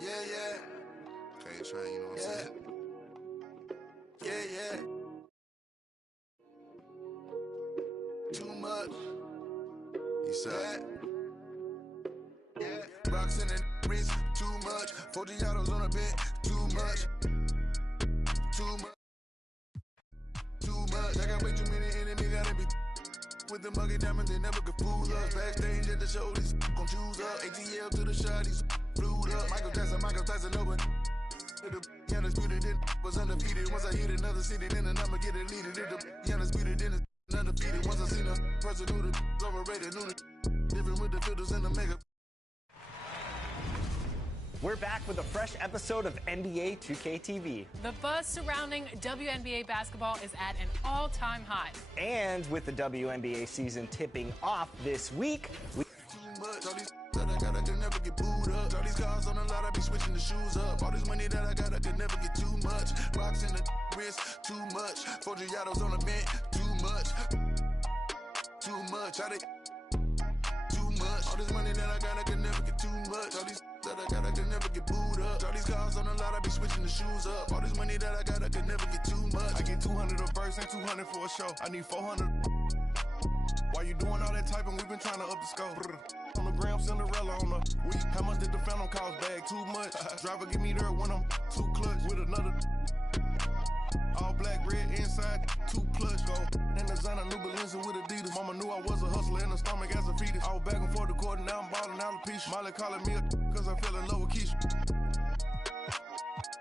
Yeah, yeah. K-Train, you know what I'm saying? Yeah, yeah. Too much. He said. Yeah. Rocks in the wrist, too much. 40 autos on a bed, too much. Too much. Too much. I got way too many enemies, gotta be with the muggy diamonds, they never could fool us. Backstage at the show, these gon' choose up. ATL to the shot, these flued up. Michael Tyson, no one. The undisputed, then was undefeated. Once I hit another city, then I'ma get deleted. The undisputed, then it's undefeated. Once I seen a person who the overrated, knew the different with the filters and the makeup. We're back with a fresh episode of NBA 2K TV. The buzz surrounding WNBA basketball is at an all-time high. And with the WNBA season tipping off this week, Too much, all these that I got, I could never get booed up. All these cars on the lot, I be switching the shoes up. All this money that I got, I could never get too much. Rocks in the wrist, too much. 40 autos on the bench, too much. Too much, I too much. All this money that I got, I could never get too much. All these that I got, I could never get booed up. All these cars on the lot, I be switching the shoes up. All this money that I got, I could never get too much. I get 200 a verse and 200 for a show. I need 400. Why you doing all that typing? We've been trying to up the scope. On the gram, Cinderella on the week. How much did the Phantom cost? Bag too much. Driver get me there when I'm too clutch with another. All black, red inside, too clutch. Go. Then designer new Balenciaga with Adidas. Mama knew I was a hustler in the stomach as a fetus. I was back and forth the court, now I'm balling alopecia. Molly calling me cause I fell in love with Keisha.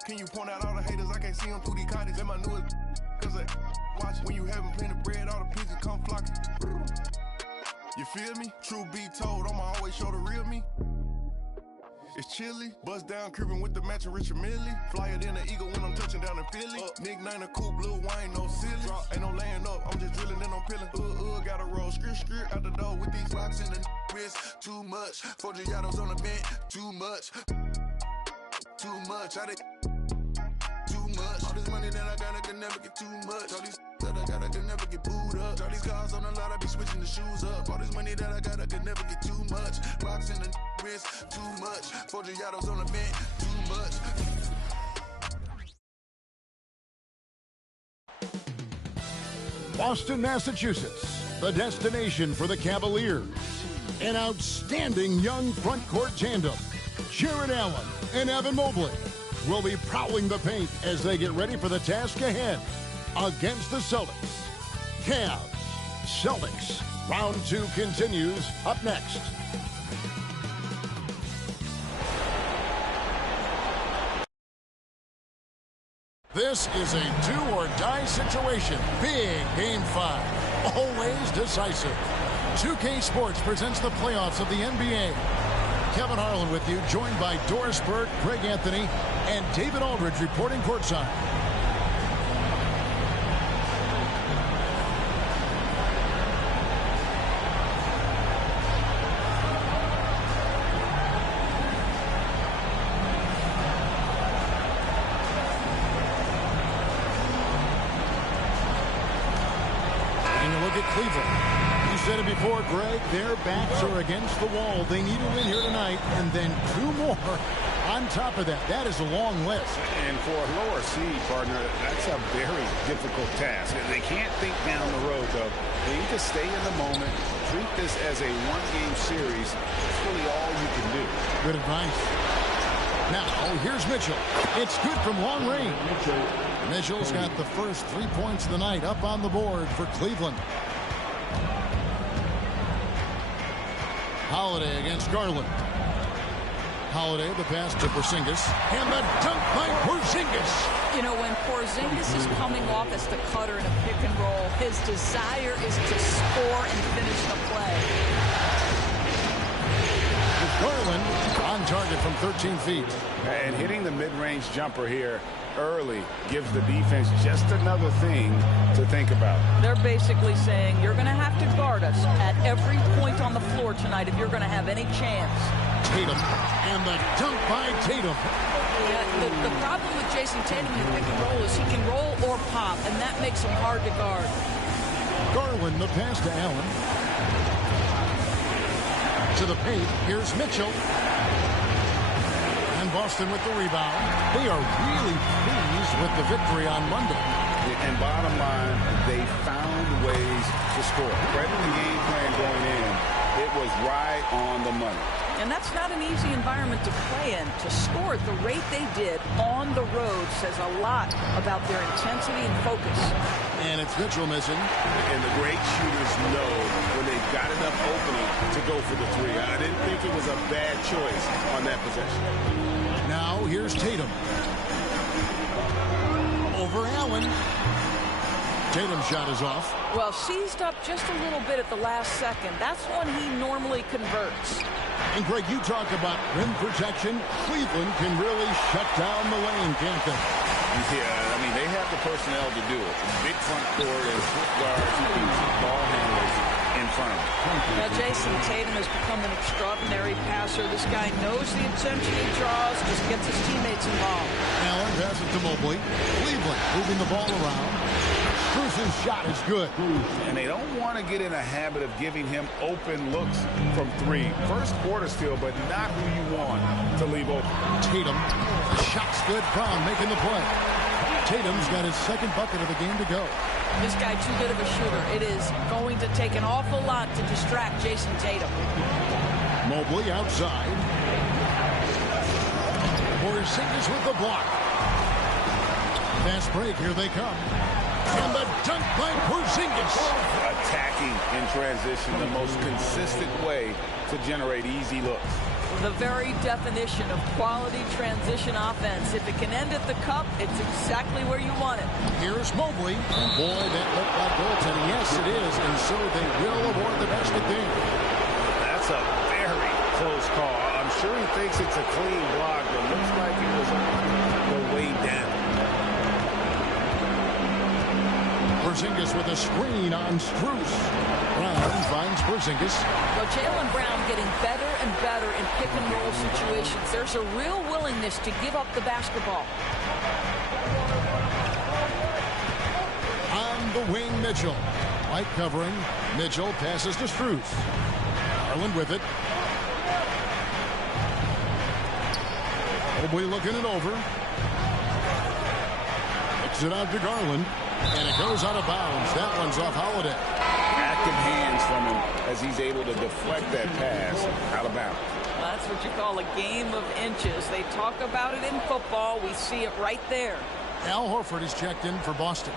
Can you point out all the haters? I can't see them through these cottage. And my newest cause I watch when you having plenty of bread, all the pigeons come flocking. You feel me? True be told, I'ma always show the real me. It's chilly, bust down cribbing with the matching Richard Millie. Flyer than an eagle when I'm touching down in Philly. Nick Nine a coupe, Lil Wayne, no silly. Ain't no laying up, I'm just drilling and I'm peeling. Gotta roll, skirt out the door with these rocks in the wrist, too much. 40 autos on the bench, too much. Too much, too much. All this money that I got, I could never get too much. All these that I got, I could never get booed up. All these cars on the lot, I be switching the shoes up. All this money that I got, I could never get too much. Rocks in the wrist, too much. 40 autos on the bench, too much. Boston, Massachusetts, the destination for the Cavaliers. An outstanding young front court tandem, Jared Allen and Evan Mobley, will be prowling the paint as they get ready for the task ahead against the Celtics. Cavs, Celtics, round 2 continues up next. This is a do-or-die situation. Big Game 5. Always decisive. 2K Sports presents the playoffs of the NBA. Kevin Harlan with you, joined by Doris Burke, Greg Anthony, and David Aldridge reporting courtside. Cleveland. You said it before, Greg, their backs are against the wall. They need a win here tonight, and then 2 more on top of that. That is a long list. And for a lower seed, partner, that's a very difficult task. They can't think down the road, though. They need to stay in the moment, treat this as a one-game series. That's really all you can do. Good advice. Now, here's Mitchell. It's good from long range. Mitchell's got the first 3 points of the night up on the board for Cleveland. Holiday against Garland. Holiday, the pass to Porzingis. And the dunk by Porzingis. You know, when Porzingis is coming off as the cutter in a pick and roll, his desire is to score and finish the play. Garland on target from 13 feet. And hitting the mid-range jumper here early gives the defense just another thing to think about. They're basically saying you're going to have to guard us at every point on the floor tonight if you're going to have any chance. Tatum, and the dunk by Tatum. Yeah, the problem with Jason Tatum in the pick and roll is he can roll or pop, and that makes him hard to guard. Garland, the pass to Allen. To the paint, here's Mitchell. And And Boston with the rebound. They are really pleased with the victory on Monday. And bottom line, they found ways to score. Credit the game plan going in. It was right on the money. And that's not an easy environment to play in. To score at the rate they did on the road says a lot about their intensity and focus. And it's Mitchell missing. And the great shooters know when they've got enough opening to go for the three. I didn't think it was a bad choice on that possession. Now here's Tatum. Over Allen. Tatum's shot is off. Well, seized up just a little bit at the last second. That's when he normally converts. And Greg, you talk about rim protection. Cleveland can really shut down the lane, can't they? Yeah, I mean, they have the personnel to do it. Big front court and swift guards and ball handlers in front of him. Now, Jason Tatum has become an extraordinary passer. This guy knows the attention he draws, just gets his teammates involved. Allen passes to Mobley. Cleveland moving the ball around. Strus's shot is good. And they don't want to get in a habit of giving him open looks from three. First quarter still, but not who you want to leave open. Tatum, the shot's good. Brown making the play. Tatum's got his second bucket of the game to go. This guy too good of a shooter. It is going to take an awful lot to distract Jason Tatum. Mobley outside. Porzingis with the block. Fast break, here they come. And the dunk by Porzingis. Attacking in transition, the most consistent way to generate easy looks. The very definition of quality transition offense. If it can end at the cup, it's exactly where you want it. Here's Mobley. Boy, that looked like goaltending. Yes, it is. And so they will award the basket game. That's a very close call. I'm sure he thinks it's a clean block, but looks like it was on the way down. Porzingis with a screen on Strus. Brown finds Porzingis. Well, Jaylen Brown getting better and better in pick-and-roll situations. There's a real willingness to give up the basketball. On the wing, Mitchell. White covering. Mitchell passes to Strus. Garland with it. Mobley looking it over. Kicks it out to Garland. And it goes out of bounds. That one's off Holiday. Active hands from him as he's able to deflect that pass out of bounds. Well, that's what you call a game of inches. They talk about it in football. We see it right there. Al Horford is checked in for Boston.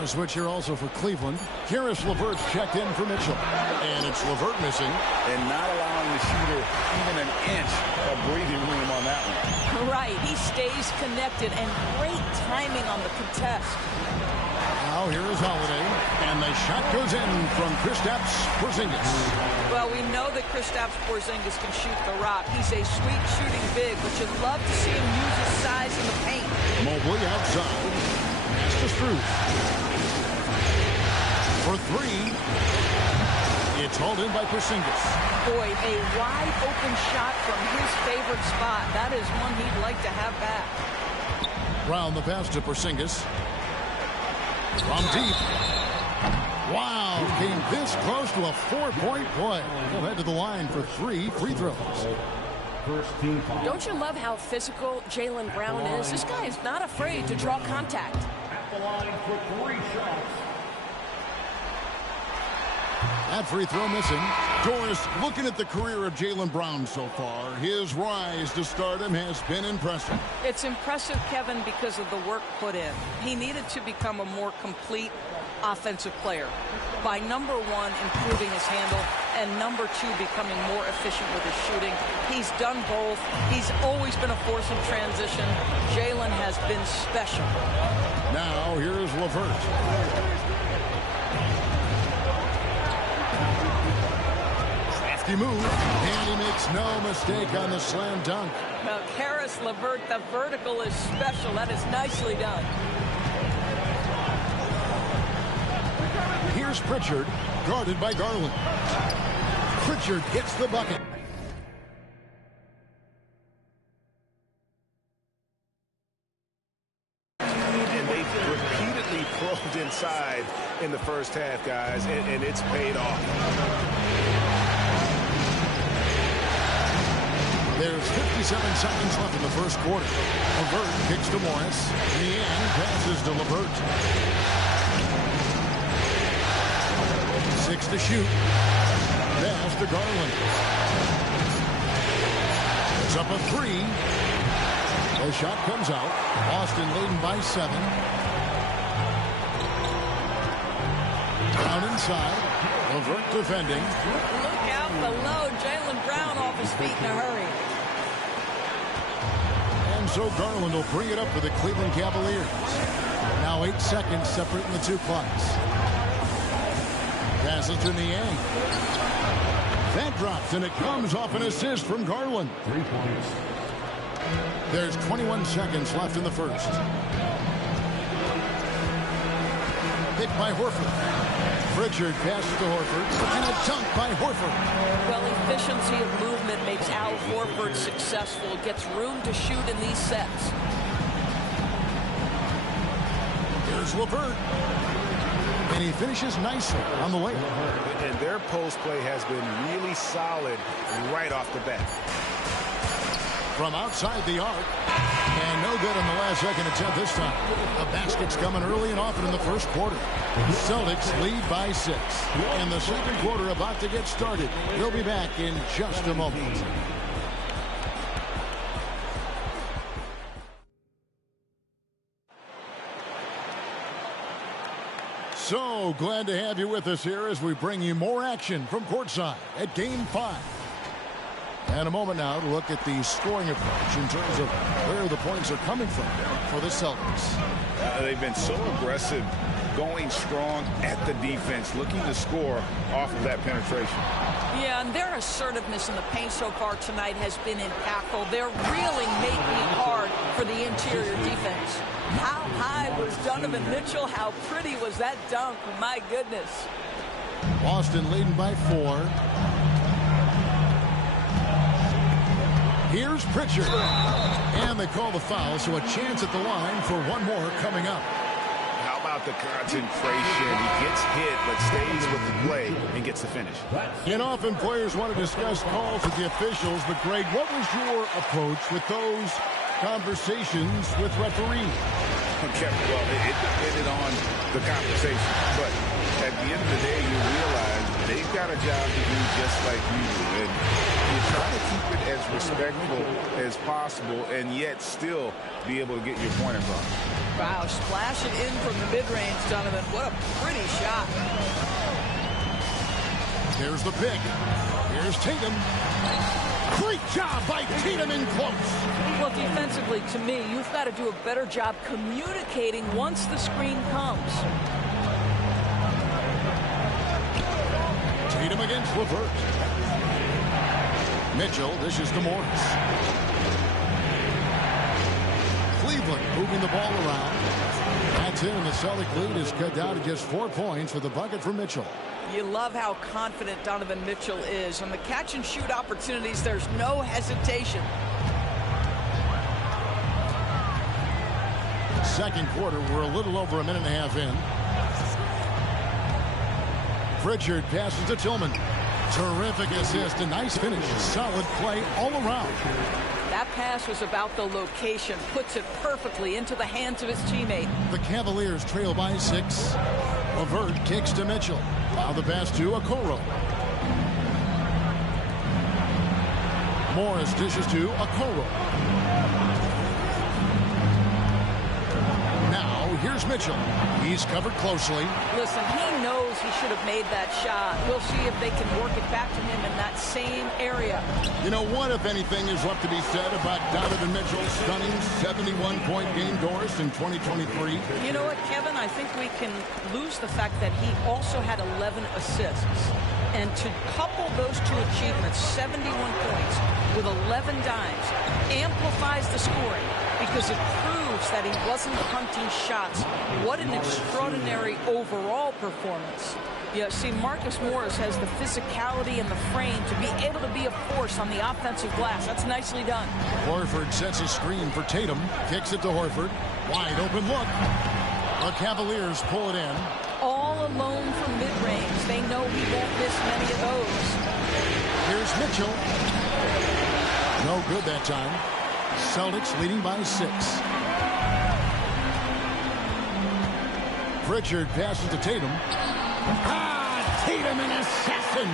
A switch here also for Cleveland. Karis LeVert's checked in for Mitchell. And it's LeVert missing. And not allowing the shooter even an inch of breathing room on that one. Right. He stays connected, and great timing on the contest. Now here is Holiday. And the shot goes in from Kristaps Porzingis. Well, we know that Kristaps Porzingis can shoot the rock. He's a sweet shooting big, but you'd love to see him use his size in the paint. Mobley outside. Pass to Strus. For three. It's hauled in by Porzingis. Boy, a wide open shot from his favorite spot. That is one he'd like to have back. Round the pass to Porzingis. From deep. Wow, came this close to a 4-point play. He'll head to the line for 3 free throws. Don't you love how physical Jaylen Brown is? This guy is not afraid to draw contact. That free throw missing. Doris, looking at the career of Jaylen Brown so far, his rise to stardom has been impressive. It's impressive, Kevin, because of the work put in. He needed to become a more complete offensive player by, number one, improving his handle, and number two, becoming more efficient with his shooting. He's done both. He's always been a force in transition. Jaylen has been special. Now here's LeVert. Safety move, and he makes no mistake on the slam dunk. Now, Karis LeVert, the vertical is special. That is nicely done. Here's Pritchard, guarded by Garland. Pritchard gets the bucket. And they've repeatedly probed inside in the first half, guys, and it's paid off. There's 50 27 seconds left in the first quarter. LeVert kicks to Morris. Niang passes to LeVert. 6 to shoot. Pass to Garland. It's up a 3. The shot comes out. Boston leading by 7. Down inside. LeVert defending. Look out below. Jaylen Brown off his feet in a hurry. And so Garland will bring it up for the Cleveland Cavaliers. Now 8 seconds separating the two clocks. Passes to Niang. That drops, and it comes off an assist from Garland. 3 points. There's 21 seconds left in the first. Hit by Horford. Pritchard passes to Horford, and a dunk by Horford. Well, efficiency of movement makes Al Horford successful. Gets room to shoot in these sets. Here's LeVert. And he finishes nicely on the way. And their post play has been really solid right off the bat. From outside the arc. And no good on the last second attempt this time. The basket's coming early and often in the first quarter. Celtics lead by 6. And the second quarter about to get started. We'll be back in just a moment. So glad to have you with us here as we bring you more action from courtside at Game 5. And a moment now to look at the scoring approach in terms of where the points are coming from for the Celtics. They've been so aggressive, going strong at the defense, looking to score off of that penetration. Yeah, and their assertiveness in the paint so far tonight has been impactful. They're really making it hard for the interior defense. How high was Donovan Mitchell? How pretty was that dunk? My goodness. Boston leading by 4. Here's Pritchard. And they call the foul, so a chance at the line for one more coming up. How about the concentration? He gets hit, but stays with the play and gets the finish. And often players want to discuss calls with the officials, but Greg, what was your approach with those conversations with referees? Okay, well, it depended on the conversation, but at the end of the day, you realize they've got a job to do just like you do, and you try to keep it as respectful as possible and yet still be able to get your point across. Wow, splash it in from the mid-range, Donovan. What a pretty shot. Here's the pick. Here's Tatum. Great job by Tatum in close. Well, defensively, to me, you've got to do a better job communicating once the screen comes. Tatum against LeVert. Mitchell dishes to Morris. Cleveland moving the ball around. That's it, and the Celtic lead is cut down to just 4 points with a bucket for Mitchell. You love how confident Donovan Mitchell is. On the catch-and-shoot opportunities, there's no hesitation. Second quarter, we're a little over a minute and a half in. Pritchard passes to Tillman. Terrific assist, a nice finish. Solid play all around. That pass was about the location. Puts it perfectly into the hands of his teammate. The Cavaliers trail by 6. LeVert kicks to Mitchell. Now the pass to Okoro. Morris dishes to Okoro. Now here's Mitchell. He's covered closely. Listen, he knows he should have made that shot. We'll see if they can work it back to him in that same area. You know, what, if anything, is left to be said about Donovan Mitchell's stunning 71-point game, Doris, in 2023? You know what, Kevin? I think we can lose the fact that he also had 11 assists. And to couple those two achievements, 71 points with 11 dimes, amplifies the scoring because it proves that he wasn't hunting shots. What an extraordinary overall performance. Yeah, see, Marcus Morris has the physicality and the frame to be able to be a force on the offensive glass. That's nicely done. Horford sets a screen for Tatum. Kicks it to Horford. Wide open look. The Cavaliers pull it in. All alone from mid-range. They know he won't miss many of those. Here's Mitchell. No good that time. Celtics leading by 6. Pritchard passes to Tatum. Tatum, an assassin.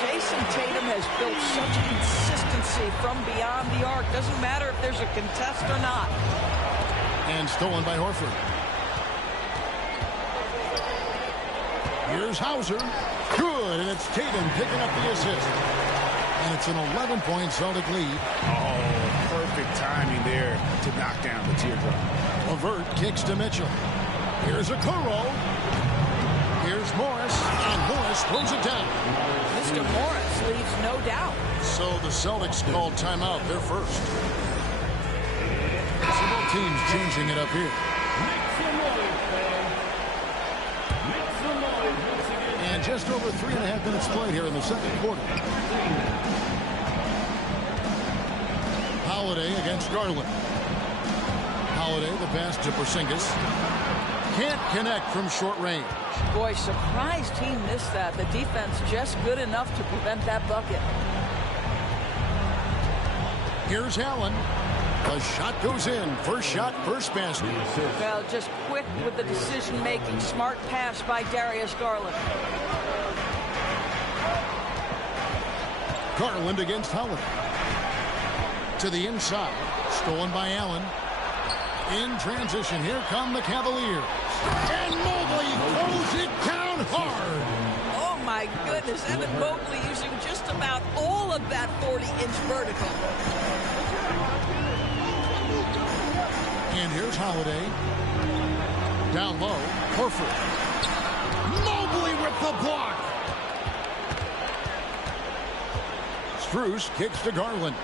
Jason Tatum has built such consistency from beyond the arc. Doesn't matter if there's a contest or not. And stolen by Horford. Here's Hauser. Good, and it's Tatum picking up the assist. And it's an 11-point Celtic lead. Oh, perfect timing there to knock down the teardrop. LeVert kicks to Mitchell. Here's Okoro. Here's Morris, and Morris throws it down. Mr. Morris leaves no doubt. So the Celtics called timeout. They're first. So both teams changing it up here. And just over 3.5 minutes played here in the second quarter. Holiday against Garland. Holiday, the pass to Porzingis. Can't connect from short range. Boy, surprised he missed that. The defense just good enough to prevent that bucket. Here's Allen. The shot goes in. First shot, first basket. Well, just quick with the decision-making. Smart pass by Darius Garland. Garland against Holiday. To the inside. Stolen by Allen. In transition, here come the Cavaliers. And Mobley throws it down hard. Oh, my goodness. Evan Mobley using just about all of that 40-inch vertical. And here's Holiday. Down low, Horford. Mobley with the block. Strus kicks to Garland.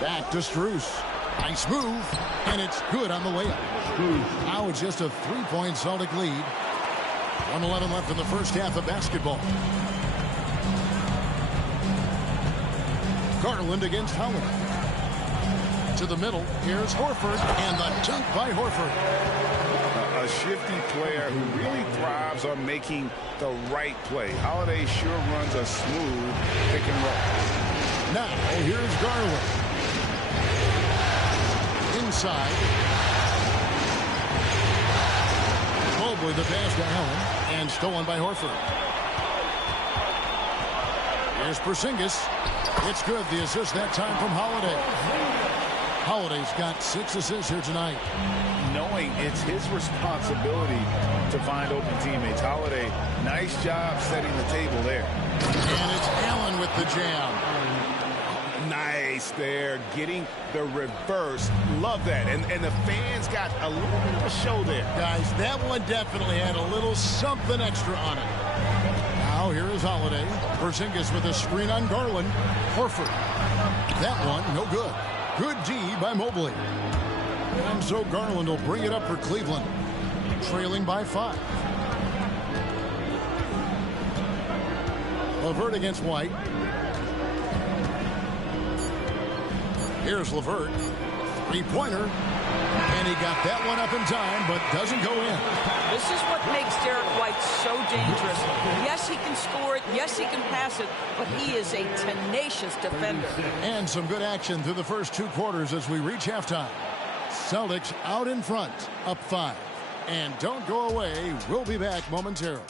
Back to Strus. Nice move, and it's good on the layup. Now it's just a 3-point Celtic lead. 1:11 left in the first half of basketball. Garland against Holiday. To the middle, here's Horford, and the dunk by Horford. A shifty player who really thrives on making the right play. Holiday sure runs a smooth pick and roll. Now, here's Garland. Inside. Mobley the pass to Allen, and stolen by Horford. Here's Porzingis. It's good. The assist that time from Holiday. Holiday's got 6 assists here tonight. Knowing it's his responsibility to find open teammates. Holiday, nice job setting the table there. And it's Allen with the jam. Nice there, getting the reverse. Love that. And the fans got a little bit of a show there. Guys, that one definitely had a little something extra on it. Now here is Holiday. Porzingis with a screen on Garland. Horford. That one, no good. Good D by Mobley. And so Garland will bring it up for Cleveland. Trailing by 5. LeVert against White. Here's LeVert. 3-pointer. And he got that one up in time, but doesn't go in. This is what makes Derek White so dangerous. Yes, he can score it. Yes, he can pass it. But he is a tenacious defender. And some good action through the first 2 quarters as we reach halftime. Celtics out in front, up 5. And don't go away. We'll be back momentarily.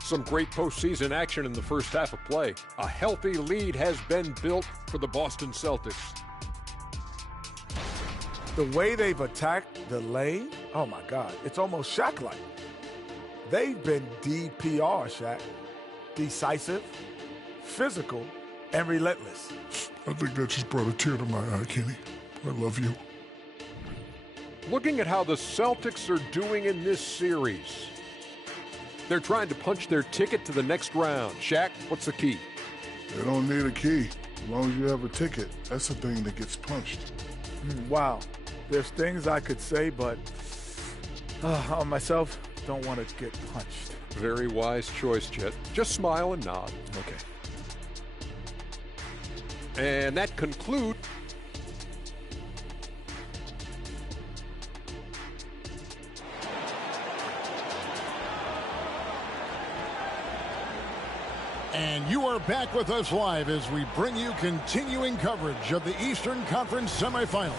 Some great postseason action in the first half of play. A healthy lead has been built for the Boston Celtics. The way they've attacked the lane, oh my God, it's almost Shaq-like. They've been DPR, Shaq. Decisive, physical, and relentless. I think that just brought a tear to my eye, Kenny. I love you. Looking at how the Celtics are doing in this series, they're trying to punch their ticket to the next round. Shaq, what's the key? They don't need a key. As long as you have a ticket, that's the thing that gets punched. Wow. There's things I could say, but on myself, don't want to get punched. Very wise choice, Chet. Just smile and nod. Okay. And that concludes. And you are back with us live as we bring you continuing coverage of the Eastern Conference semifinals.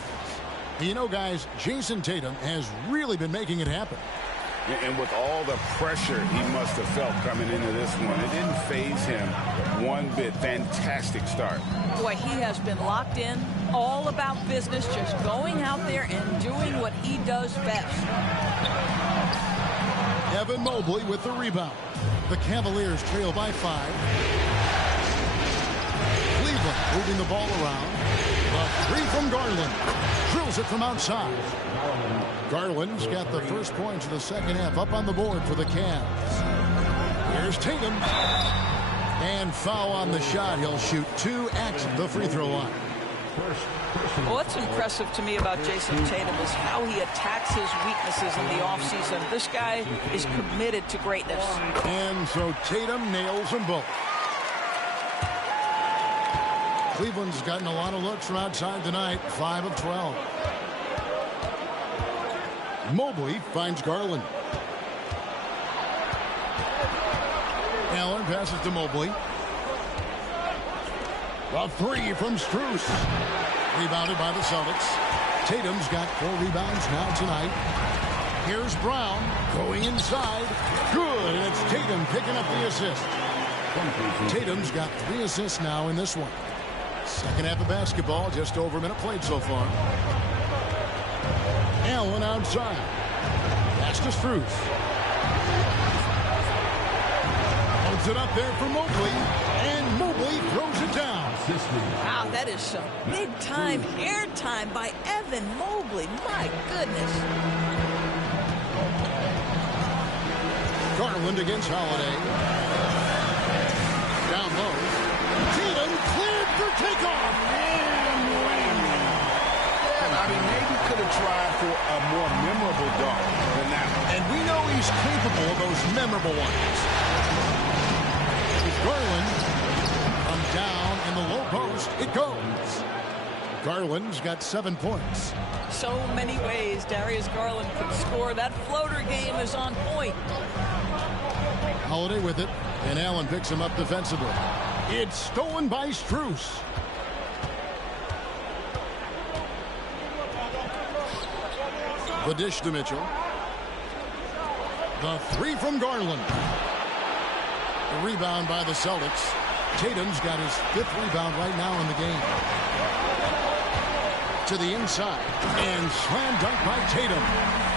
You know, guys, Jason Tatum has really been making it happen. And with all the pressure he must have felt coming into this one, it didn't faze him one bit. Fantastic start. Boy, he has been locked in, all about business, just going out there and doing what he does best. Evan Mobley with the rebound. The Cavaliers trail by 5. Cleveland moving the ball around. The 3 from Garland. Drills it from outside. Garland's got the first points of the second half up on the board for the Cavs. Here's Tatum. And foul on the shot. He'll shoot 2 at the free throw line. What's impressive to me about Jason Tatum is how he attacks his weaknesses in the offseason. This guy is committed to greatness. And so Tatum nails them both. Cleveland's gotten a lot of looks from outside tonight, 5 of 12. Mobley finds Garland. Allen passes to Mobley. A 3 from Strus. Rebounded by the Celtics. Tatum's got 4 rebounds now tonight. Here's Brown going inside. Good, and it's Tatum picking up the assist. Tatum's got 3 assists now in this one. Second half of basketball, just over a minute played so far. Allen outside. Pass to Strus. Holds it up there for Mobley. And Mobley throws it down. Wow, that is some big-time airtime by Evan Mobley. My goodness. Garland against Holiday. Down low. Tatum cleared for takeoff. And whammy. I mean, maybe could have tried for a more memorable dunk than that. And we know he's capable of those memorable ones. With Garland from down in the low post, it goes. Garland's got 7 points. So many ways Darius Garland could score. That floater game is on point. Holiday with it, and Allen picks him up defensively. It's stolen by Strus. The dish to Mitchell. The 3 from Garland. The rebound by the Celtics. Tatum's got his 5th rebound right now in the game. To the inside. And slam dunk by Tatum.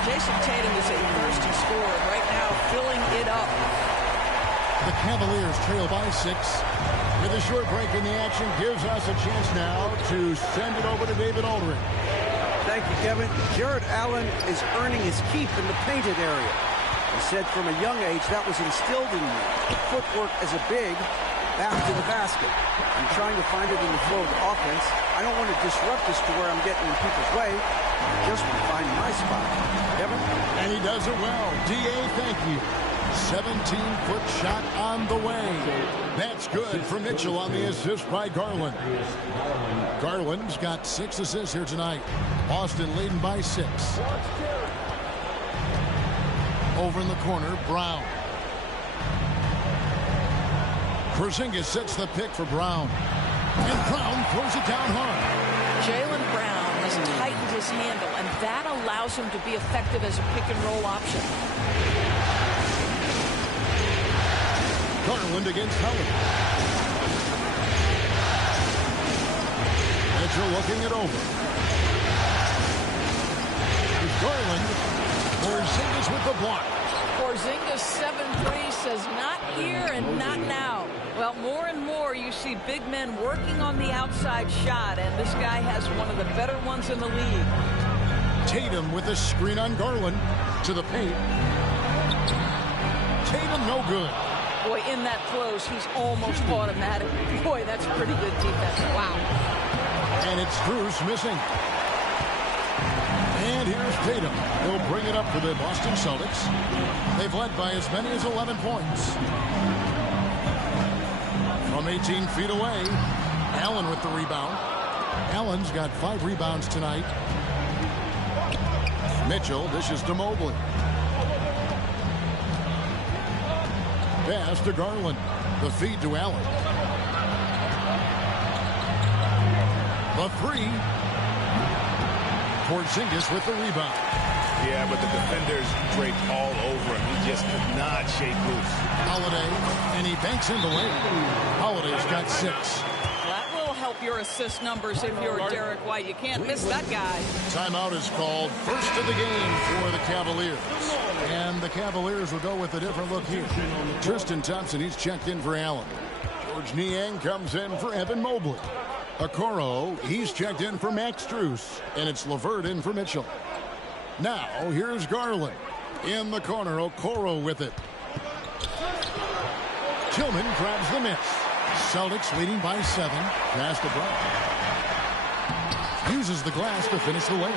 Jason Tatum is a thirsty scorer right now, filling it up. The Cavaliers trail by 6. With a short break in the action, gives us a chance now to send it over to David Aldridge. Thank you, Kevin. Jared Allen is earning his keep in the painted area. He said from a young age that was instilled in me. Footwork as a big, back to the basket. I'm trying to find it in the flow of the offense. I don't want to disrupt this to where I'm getting in people's way. I just want to find my spot. Kevin? And he does it well. D.A., thank you. 17-foot shot on the way. That's good for Mitchell on the assist by Garland. Garland's got 6 assists here tonight. Boston leading by 6. Over in the corner, Brown. Porzingis sets the pick for Brown. And Brown throws it down hard. Jaylen Brown has tightened his handle, and that allows him to be effective as a pick-and-roll option. Garland against Howard. Mitchell looking it over. There's Garland. Porzingis with the block. Porzingis 7-3 says not here and not now. Well, more and more you see big men working on the outside shot, and this guy has one of the better ones in the league. Tatum with a screen on Garland to the paint. Tatum no good. Boy, in that close, he's almost automatic. Boy, that's pretty good defense. Wow. And it's Strus missing. And here's Tatum. He'll bring it up for the Boston Celtics. They've led by as many as 11 points. From 18 feet away, Allen with the rebound. Allen's got 5 rebounds tonight. Mitchell dishes to Mobley. pass to Garland. The feed to Allen. The three. Porzingis with the rebound. Yeah, but the defenders draped all over him. He just could not shake loose. Holiday, and he banks in the lane. Holiday's got 6. That will help your assist numbers if you're Derek White. You can't miss that guy. Timeout is called. First of the game for the Cavaliers. And the Cavaliers will go with a different look here. Tristan Thompson, he's checked in for Allen. George Niang comes in for Evan Mobley. Okoro, he's checked in for Max Strus. And it's LeVert in for Mitchell. Now, here's Garland. In the corner, Okoro with it. Tillman grabs the miss. Celtics leading by 7. Pass to Brown. Uses the glass to finish the layup.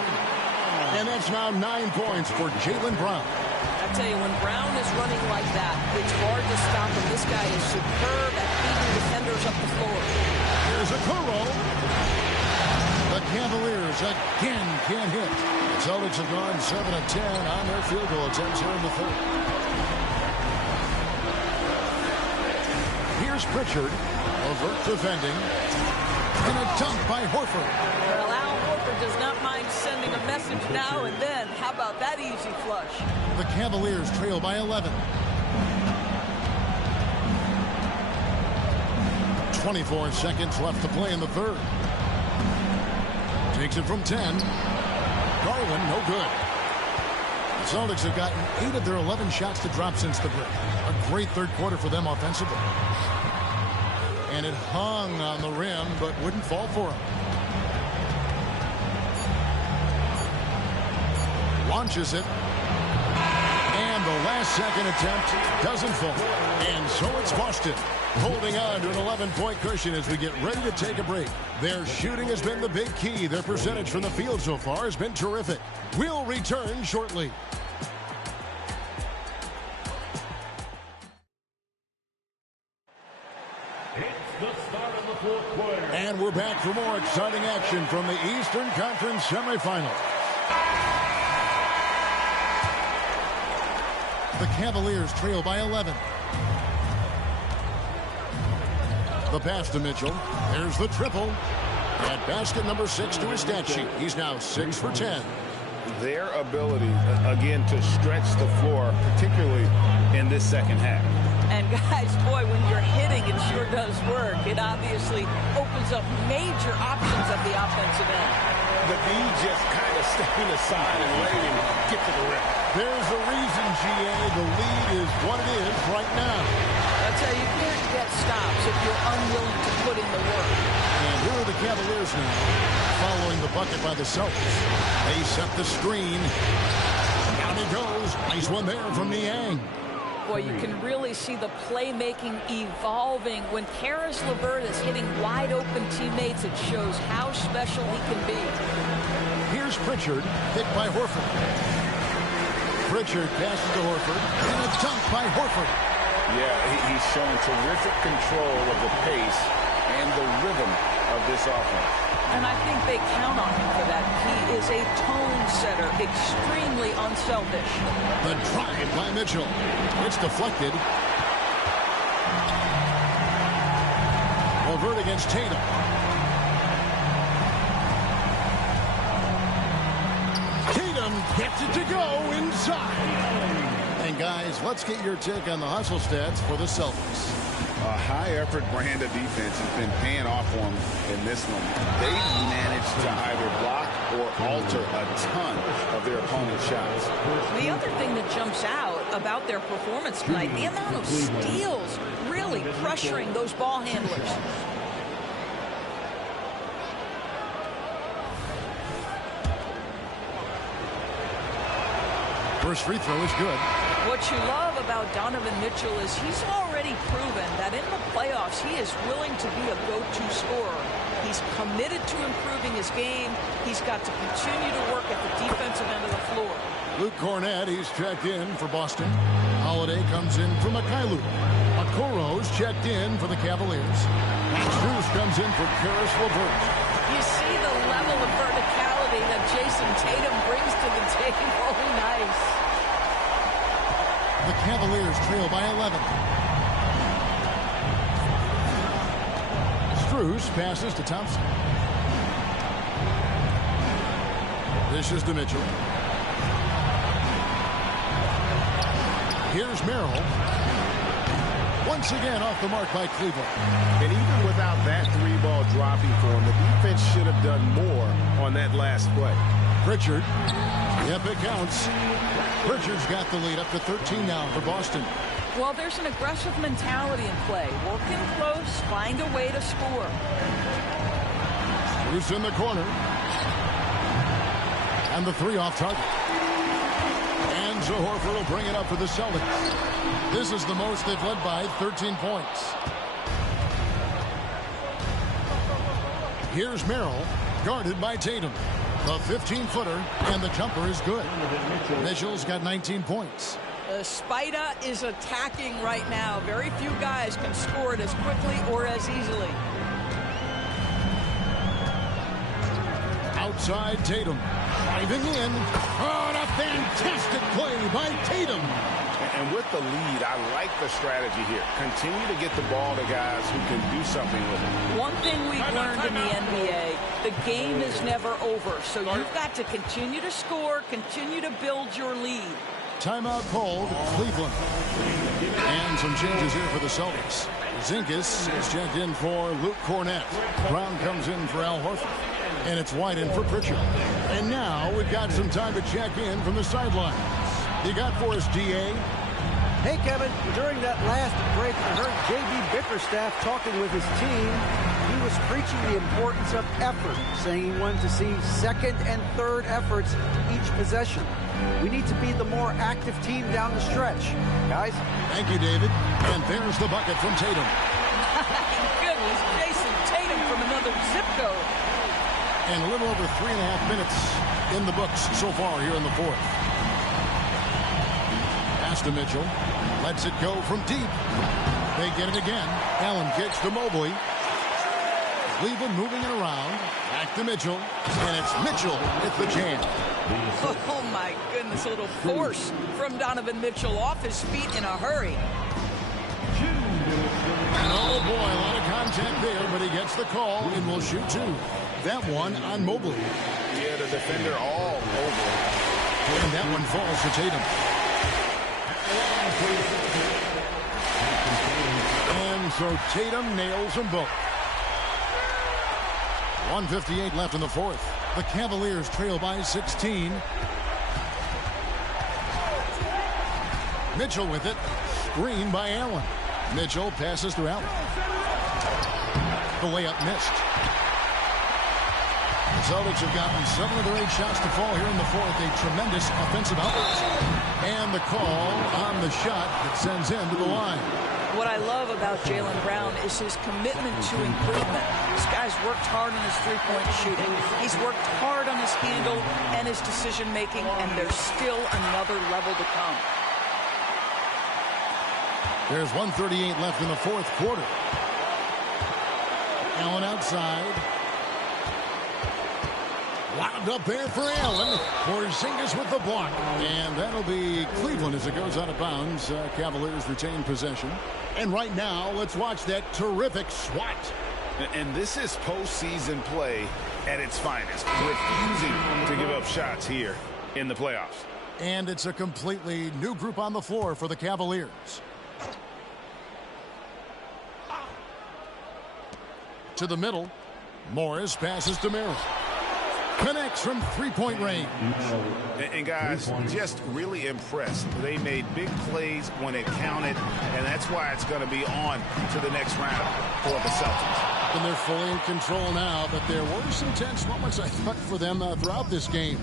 And that's now 9 points for Jaylen Brown. I tell you, when Brown is running like that, it's hard to stop him. This guy is superb at beating defenders up the floor. Here's Okoro. The Cavaliers again can't hit. The Celtics have gone 7 of 10 on their field goal attempts here in the third. Here's Pritchard. LeVert defending. And a dunk by Horford. Well, Al Horford does not mind sending a message now and then. How about that easy flush? The Cavaliers trail by 11. 24 seconds left to play in the third. Takes it from 10. Garland, no good. The Celtics have gotten 8 of their 11 shots to drop since the break. A great third quarter for them offensively. And it hung on the rim, but wouldn't fall for him. Launches it. And the last second attempt doesn't fall. And so it's Boston holding on to an 11-point cushion as we get ready to take a break. Their shooting has been the big key. Their percentage from the field so far has been terrific. We'll return shortly. And we're back for more exciting action from the Eastern Conference semifinals. The Cavaliers trail by 11. The pass to Mitchell. There's the triple. At basket number 6 to his stat sheet. He's now 6 for 10. Their ability, again, to stretch the floor, particularly in this second half. And guys, boy, when you're hitting, it sure does work. It obviously opens up major options at the offensive end. The D just kind of stepping aside and letting him get to the rim. There's a reason, GA. The lead is what it is right now. That's how you can't get stops if you're unwilling to put in the work. And here are the Cavaliers now, following the bucket by the Celtics. They set the screen. Down he goes. Nice one there from Niang. Boy, you can really see the playmaking evolving. When Caris LeVert is hitting wide-open teammates, it shows how special he can be. Here's Pritchard, hit by Horford. Pritchard passes to Horford, and a dunk by Horford. Yeah, he's showing terrific control of the pace and the rhythm of this offense. And I think they count on him for that. He is a tone setter, extremely unselfish. The drive by Mitchell. It's deflected. LeVert against Tatum. Tatum gets it to go inside. And guys, let's get your take on the hustle stats for the Celtics. A high-effort brand of defense has been paying off for them in this one. They've managed to either block or alter a ton of their opponent's shots. The other thing that jumps out about their performance tonight, the amount of steals really pressuring those ball handlers. First free throw is good. What you love about Donovan Mitchell is he's already proven that in the playoffs he is willing to be a go-to scorer. He's committed to improving his game. He's got to continue to work at the defensive end of the floor. Luke Cornett, he's checked in for Boston. Holiday comes in for Mikhailo. Okoro's checked in for the Cavaliers. Strus comes in for Caris LeVert. You see the level of verticality that Jason Tatum brings to the table. Nice. The Cavaliers trail by 11. Bruce passes to Thompson. This is to Mitchell. Here's Merrill. Once again off the mark by Cleveland. And even without that 3-ball dropping for him, the defense should have done more on that last play. Pritchard. Yep, it counts. Pritchard's got the lead up to 13 now for Boston. Well, there's an aggressive mentality in play. Working close, find a way to score. Bruce in the corner. And the 3 off target. And Zo Horford will bring it up for the Celtics. This is the most they've led by 13 points. Here's Merrill, guarded by Tatum. The 15-footer, and the jumper is good. Mitchell's got 19 points. Spida is attacking right now. Very few guys can score it as quickly or as easily. Outside Tatum. Driving in. Oh, and a fantastic play by Tatum. And with the lead, I like the strategy here. Continue to get the ball to guys who can do something with it. One thing we've learned in the NBA, the game is never over. So you've got to continue to score, continue to build your lead. Timeout called, Cleveland. And some changes here for the Celtics. Zinkis is checked in for Luke Cornett. Brown comes in for Al Horford. And it's White in for Pritchard. And now we've got some time to check in from the sidelines. You got for us, DA? Hey, Kevin, during that last break, I heard J.B. Bickerstaff talking with his team. He was preaching the importance of effort, saying he wanted to see second and third efforts each possession. We need to be the more active team down the stretch. Guys? Thank you, David. And there's the bucket from Tatum. Goodness, Jason Tatum from another zip code. And a little over 3.5 minutes in the books so far here in the fourth. To Mitchell, lets it go from deep. They get it again. Allen kicks to Mobley. Cleveland moving it around. Back to Mitchell, and it's Mitchell with the jam. Oh my goodness, a little force from Donovan Mitchell off his feet in a hurry. And oh boy, a lot of contact there, but he gets the call and will shoot 2. That one on Mobley. Yeah, the defender all over. And that one falls to Tatum. And so Tatum nails them both. 1:58 left in the fourth. The Cavaliers trail by 16. Mitchell with it. Screen by Allen. Mitchell passes to Allen. The layup missed. The Celtics have gotten 7 of their 8 shots to fall here in the fourth. A tremendous offensive output. And the call on the shot that sends him to the line. What I love about Jaylen Brown is his commitment to improvement. This guy's worked hard on his three-point shooting. He's worked hard on his handle and his decision-making, and there's still another level to come. There's 1:38 left in the fourth quarter. Allen outside. Wound up there for Allen. Porzingis with the block. And that'll be Cleveland as it goes out of bounds. Cavaliers retain possession. And right now, let's watch that terrific swat. And this is postseason play at its finest. Refusing to give up shots here in the playoffs. And it's a completely new group on the floor for the Cavaliers. To the middle. Morris passes to Merrill. Connects from three-point range. And guys, just really impressed. They made big plays when it counted, and that's why it's going to be on to the next round for the Celtics. And they're fully in control now, but there were some tense moments, I thought, for them throughout this game.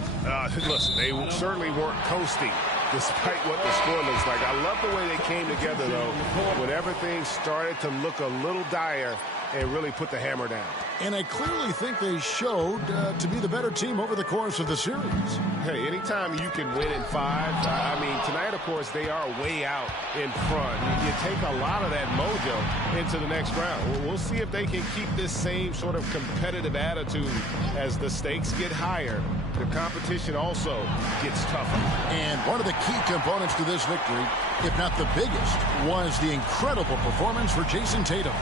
Listen, they certainly weren't coasting, despite what the score looks like. I love the way they came together, though, when everything started to look a little dire and really put the hammer down. And I clearly think they showed to be the better team over the course of the series. Hey, anytime you can win in 5, I mean, tonight, of course, they are way out in front. You take a lot of that mojo into the next round. We'll see if they can keep this same sort of competitive attitude as the stakes get higher the competition also gets tougher. And one of the key components to this victory, if not the biggest, was the incredible performance for Jayson Tatum.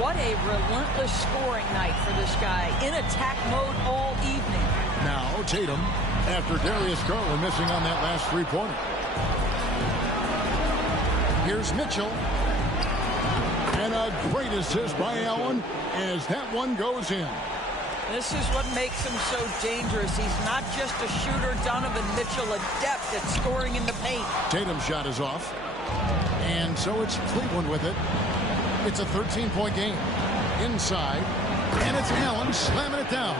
What a relentless scoring night for this guy, in attack mode all evening. Now Tatum, after Darius Garland missing on that last three-pointer. Here's Mitchell. And a great assist by Allen as that one goes in. This is what makes him so dangerous. He's not just a shooter. Donovan Mitchell adept at scoring in the paint. Tatum's shot is off. And so it's Cleveland with it. It's a 13-point game. Inside. And it's Allen slamming it down.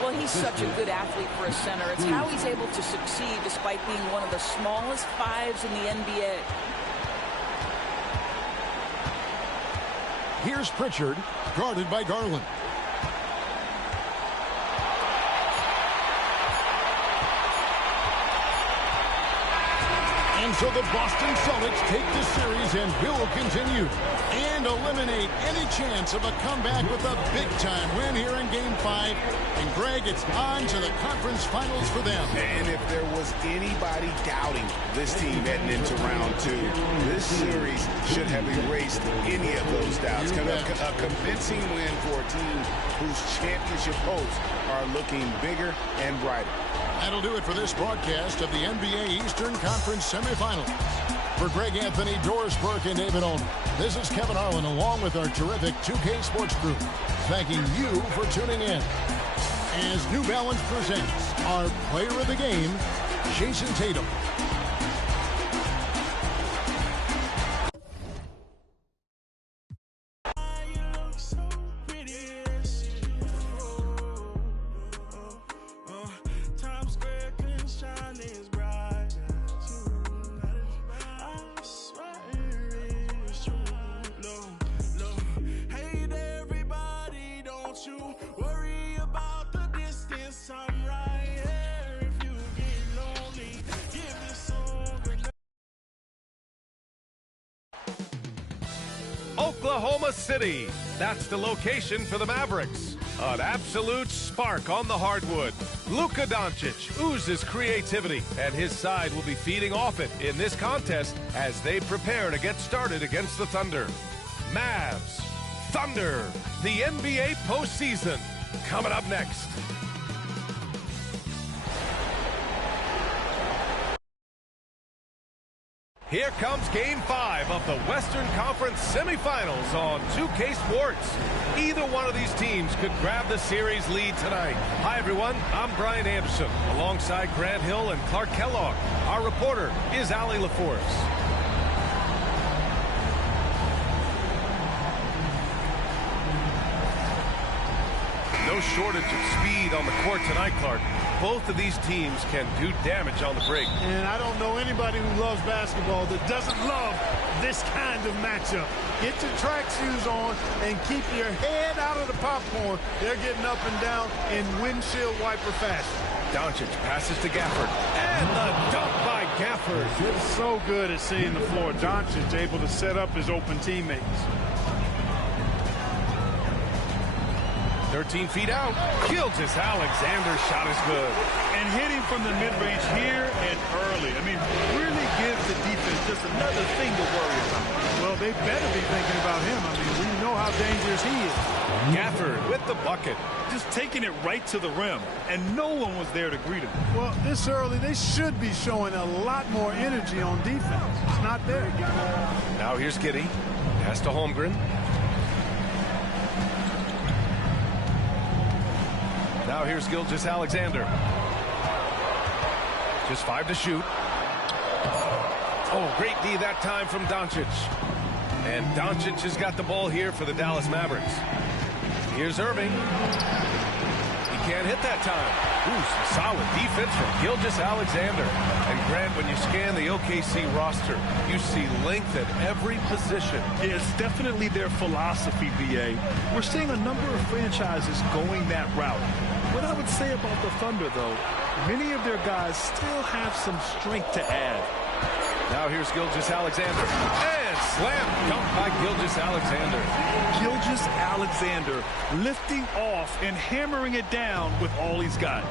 Well, he's such a good athlete for a center. It's how he's able to succeed despite being one of the smallest fives in the NBA. Here's Pritchard, guarded by Garland. And so the Boston Celtics take the series and will continue and eliminate any chance of a comeback with a big-time win here in Game 5. And, Greg, it's on to the conference finals for them. And if there was anybody doubting this team heading into round 2, this series should have erased any of those doubts. A convincing win for a team whose championship hopes are looking bigger and brighter. That'll do it for this broadcast of the NBA Eastern Conference semifinals. For Greg Anthony, Doris Burke, and David Olney, this is Kevin Harlan along with our terrific 2K Sports crew, thanking you for tuning in. As New Balance presents our player of the game, Jayson Tatum. Oklahoma City. That's the location for the Mavericks. An absolute spark on the hardwood. Luka Doncic oozes creativity, and his side will be feeding off it in this contest as they prepare to get started against the Thunder. Mavs, Thunder, the NBA postseason. Coming up next. Here comes Game 5 of the Western Conference semifinals on 2K Sports. Either one of these teams could grab the series lead tonight. Hi, everyone. I'm Brian Anderson, alongside Grant Hill and Clark Kellogg. Our reporter is Allie LaForce. No shortage of speed on the court tonight, Clark. Both of these teams can do damage on the break. And I don't know anybody who loves basketball that doesn't love this kind of matchup. Get your track shoes on and keep your head out of the popcorn. They're getting up and down in windshield wiper fashion. Doncic passes to Gafford. And the dunk by Gafford. It's so good at seeing the floor. Doncic able to set up his open teammates. 13 feet out. Gilgeous-Alexander's shot is good. And hitting from the mid-range here and early. I mean, really gives the defense just another thing to worry about. Well, they better be thinking about him. I mean, we know how dangerous he is. Gafford with the bucket. Just taking it right to the rim, and no one was there to greet him. Well, this early, they should be showing a lot more energy on defense. It's not there. Now here's Giddey. Pass to Holmgren. Now here's Gilgeous-Alexander. Just 5 to shoot. Oh, great D that time from Doncic. And Doncic has got the ball here for the Dallas Mavericks. Here's Irving. He can't hit that time. Ooh, some solid defense from Gilgeous-Alexander. And Grant, when you scan the OKC roster, you see length at every position. Yeah, it's definitely their philosophy, BA. We're seeing a number of franchises going that route. What I would say about the Thunder, though, many of their guys still have some strength to add. Now here's Gilgeous-Alexander. And slam dunk by Gilgeous-Alexander. Gilgeous-Alexander lifting off and hammering it down with all he's got.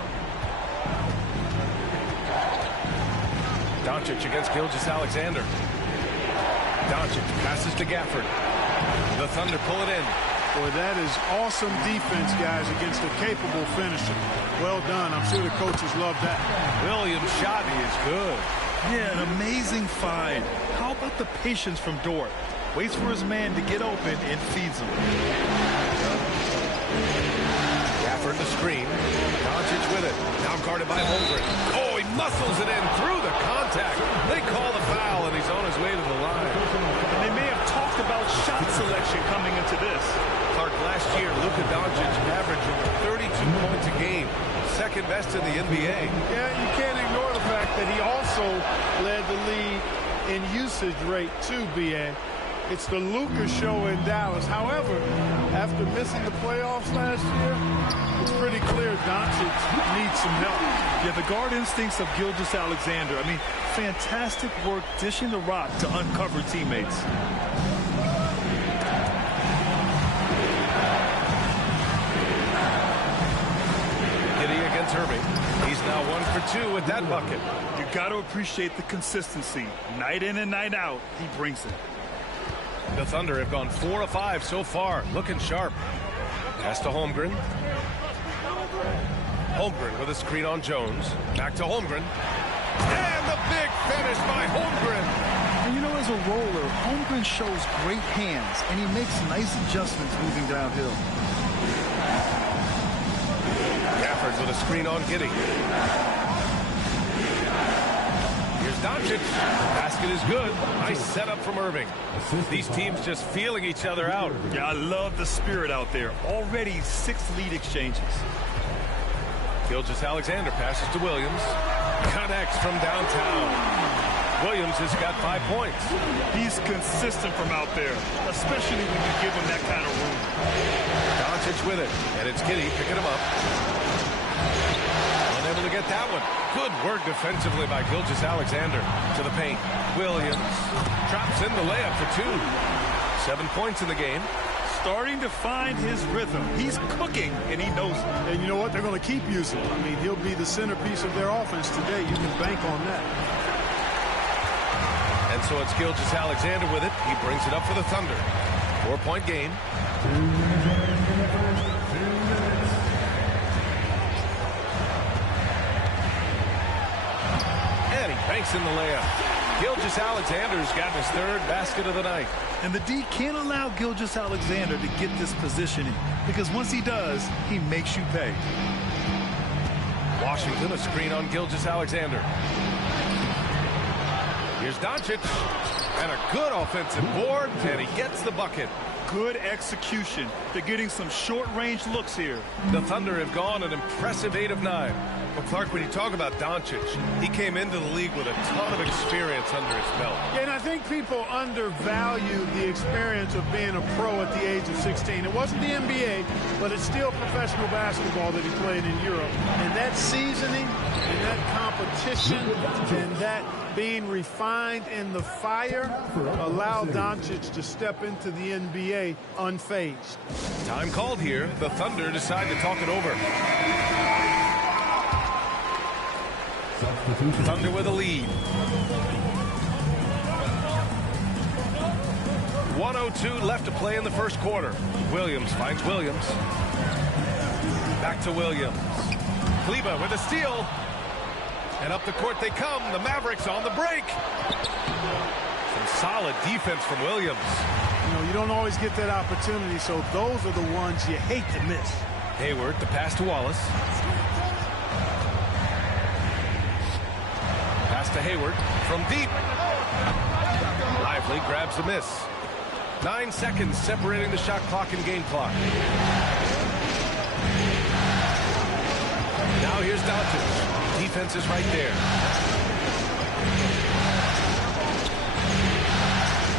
Doncic against Gilgeous-Alexander. Doncic passes to Gafford. The Thunder pull it in. Boy, that is awesome defense, guys, against a capable finisher. Well done. I'm sure the coaches love that. Williams' shot is good. Yeah, an amazing find. How about the patience from Dort? Waits for his man to get open and feeds him. Gafford the screen. Doncic with it. Now guarded by Holmgren. Oh, he muscles it in through the contact. They call the foul, and he's on his way to the line. And they may have talked about shot selection coming into this. Clark, last year, Luka Doncic averaged 32 points a game. Second best in the NBA. Yeah, you can't ignore the fact that he also led the league in usage rate too, B.A. It's the Luka show in Dallas. However, after missing the playoffs last year, it's pretty clear Doncic needs some help. Yeah, the guard instincts of Gilgeous-Alexander. I mean, fantastic work dishing the rock to uncover teammates. Irving. He's now 1 for 2 with that bucket. You got to appreciate the consistency. Night in and night out, he brings it. The Thunder have gone 4 of 5 so far, looking sharp. Pass to Holmgren. Holmgren with a screen on Jones. Back to Holmgren. And the big finish by Holmgren. And you know, as a roller, Holmgren shows great hands, and he makes nice adjustments moving downhill. Gafford with a screen on Giddey. Here's Doncic. Basket is good. Nice setup from Irving. These teams just feeling each other out. Yeah, I love the spirit out there. Already 6 lead exchanges. Gilgeous-Alexander passes to Williams. Connects from downtown. Williams has got 5 points. He's consistent from out there, especially when you give him that kind of room. Doncic with it, and it's Giddey picking him up. Unable to get that one. Good work defensively by Gilgeous-Alexander to the paint. Williams drops in the layup for 2. 7 points in the game. Starting to find his rhythm. He's cooking, and he knows it. And you know what? They're going to keep using him. I mean, he'll be the centerpiece of their offense today. You can bank on that. And so it's Gilgeous-Alexander with it. He brings it up for the Thunder. 4-point game. And he banks in the layup. Gilgeous-Alexander's gotten his 3rd basket of the night. And the D can't allow Gilgeous-Alexander to get this positioning, because once he does, he makes you pay. Washington, a screen on Gilgeous-Alexander. Here's Doncic, and a good offensive board, and he gets the bucket. Good execution. They're getting some short-range looks here. The Thunder have gone an impressive 8 of 9. Well, Clark, when you talk about Doncic, he came into the league with a ton of experience under his belt. Yeah, and I think people undervalue the experience of being a pro at the age of 16. It wasn't the NBA, but it's still professional basketball that he played in Europe. And that seasoning and that competition and that being refined in the fire allowed Doncic to step into the NBA unfazed. Time called here. The Thunder decide to talk it over. Thunder with a lead. 1:02 left to play in the first quarter. Williams finds Williams. Back to Williams. Kleber with a steal. And up the court they come. The Mavericks on the break. Some solid defense from Williams. You know, you don't always get that opportunity, so those are the ones you hate to miss. Hayward, the pass to Wallace. Pass to Hayward from deep. Lively grabs the miss. 9 seconds separating the shot clock and game clock. Now here's Doncic. Defense is right there.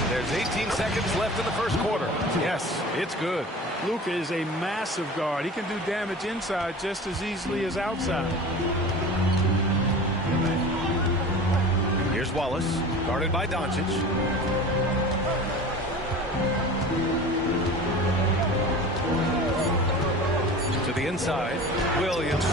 There's 18 seconds left in the first quarter. Yes, it's good. Luka is a massive guard. He can do damage inside just as easily as outside. Here's Wallace, guarded by Doncic. To the inside, Williams.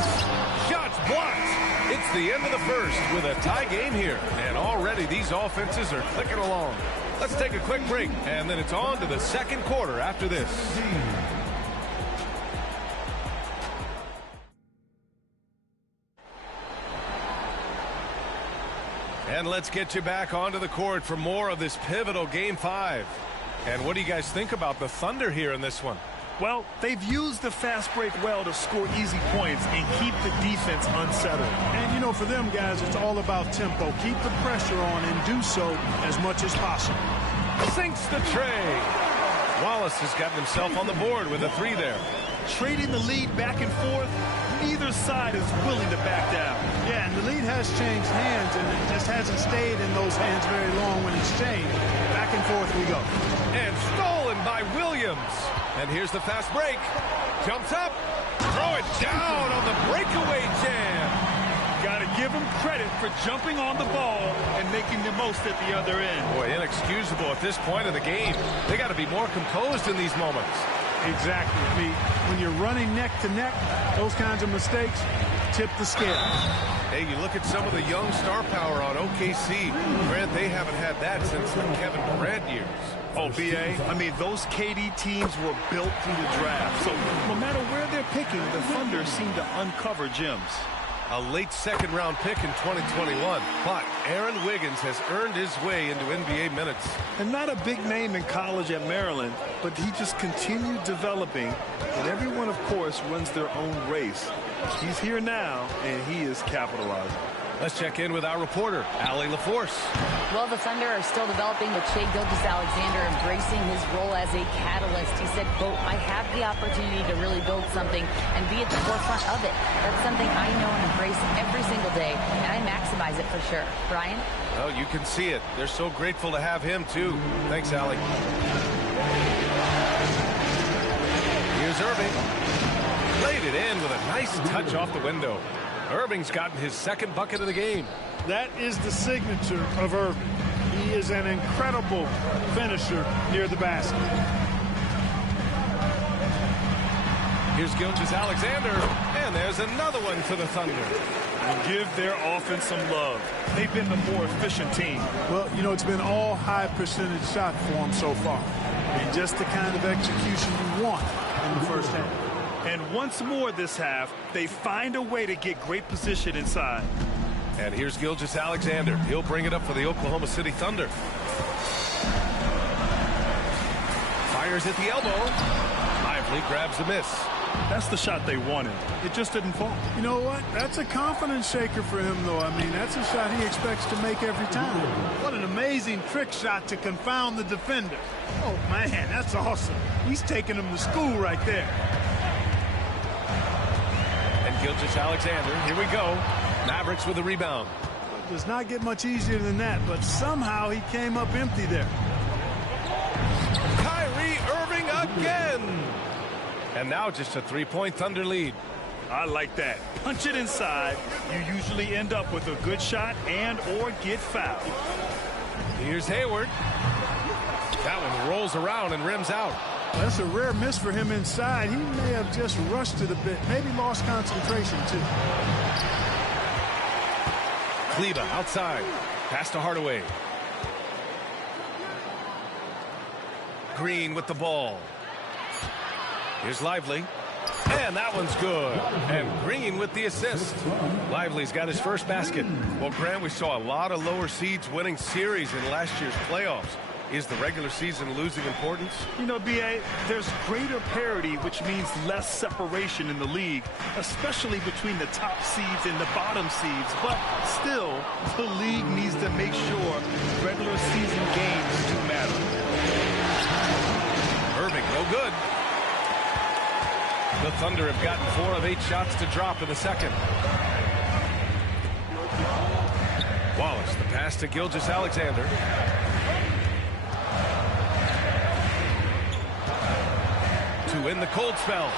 Shots blocked. It's It's the end of the first with a tie game here. And already these offenses are clicking along. Let's take a quick break, and then it's on to the second quarter after this. And let's get you back onto the court for more of this pivotal Game 5. And what do you guys think about the Thunder here in this one? Well, they've used the fast break well to score easy points and keep the defense unsettled. And, you know, for them guys, it's all about tempo. Keep the pressure on and do so as much as possible. Sinks the tray. Wallace has gotten himself on the board with a 3 there. Trading the lead back and forth, neither side is willing to back down. Yeah, and the lead has changed hands, and it just hasn't stayed in those hands very long when it's changed. Back and forth we go. And stolen by Williams. And here's the fast break. Jumps up. Throw it down on the breakaway jam. Got to give him credit for jumping on the ball and making the most at the other end. Boy, inexcusable at this point of the game. They got to be more composed in these moments. Exactly, Pete. When you're running neck to neck, those kinds of mistakes tip the scale. Hey, you look at some of the young star power on OKC. Grant, they haven't had that since the Kevin Durant years. Oh, B.A., I mean, those KD teams were built through the draft. So no matter where they're picking, the Thunder seem to uncover gems. A late second-round pick in 2021, but Aaron Wiggins has earned his way into NBA minutes. And not a big name in college at Maryland, but he just continued developing, and everyone, of course, runs their own race. He's here now, and he is capitalizing. Let's check in with our reporter, Allie LaForce. Well, the Thunder are still developing with Shai Gilgeous-Alexander embracing his role as a catalyst. He said, quote, I have the opportunity to really build something and be at the forefront of it. That's something I know and embrace every single day, and I maximize it for sure. Brian? Oh, you can see it. They're so grateful to have him, too. Thanks, Allie. Here's Irving. Played it in with a nice touch off the window. Irving's gotten his second bucket of the game. That is the signature of Irving. He is an incredible finisher near the basket. Here's Gilgeous-Alexander, and there's another one for the Thunder. And give their offense some love. They've been the more efficient team. Well, you know, it's been all high percentage shot for them so far. And just the kind of execution you want in the first half. And once more this half, they find a way to get great position inside. And here's Gilgeous-Alexander. He'll bring it up for the Oklahoma City Thunder. Fires at the elbow. Lively grabs the miss. That's the shot they wanted. It just didn't fall. You know what? That's a confidence shaker for him, though. I mean, that's a shot he expects to make every time. What an amazing trick shot to confound the defender. Oh, man, that's awesome. He's taking him to school right there. Gilgeous-Alexander, here we go. Mavericks with the rebound. It does not get much easier than that, but somehow he came up empty there. Kyrie Irving again. And now just a three-point Thunder lead. I like that. Punch it inside. You usually end up with a good shot and or get fouled. Here's Hayward. That one rolls around and rims out. That's a rare miss for him inside. He may have just rushed it a bit, maybe lost concentration too. Kleber outside. Pass to Hardaway. Green with the ball. Here's Lively. And that one's good. And Green with the assist. Lively's got his first basket. Well, Grant, we saw a lot of lower seeds winning series in last year's playoffs. Is the regular season losing importance? You know, B.A., there's greater parity, which means less separation in the league, especially between the top seeds and the bottom seeds. But still, the league needs to make sure regular season games do matter. Irving, no good. The Thunder have gotten 4 of 8 shots to drop in the second. Wallace, the pass to Gilgeous-Alexander. To win the cold spell.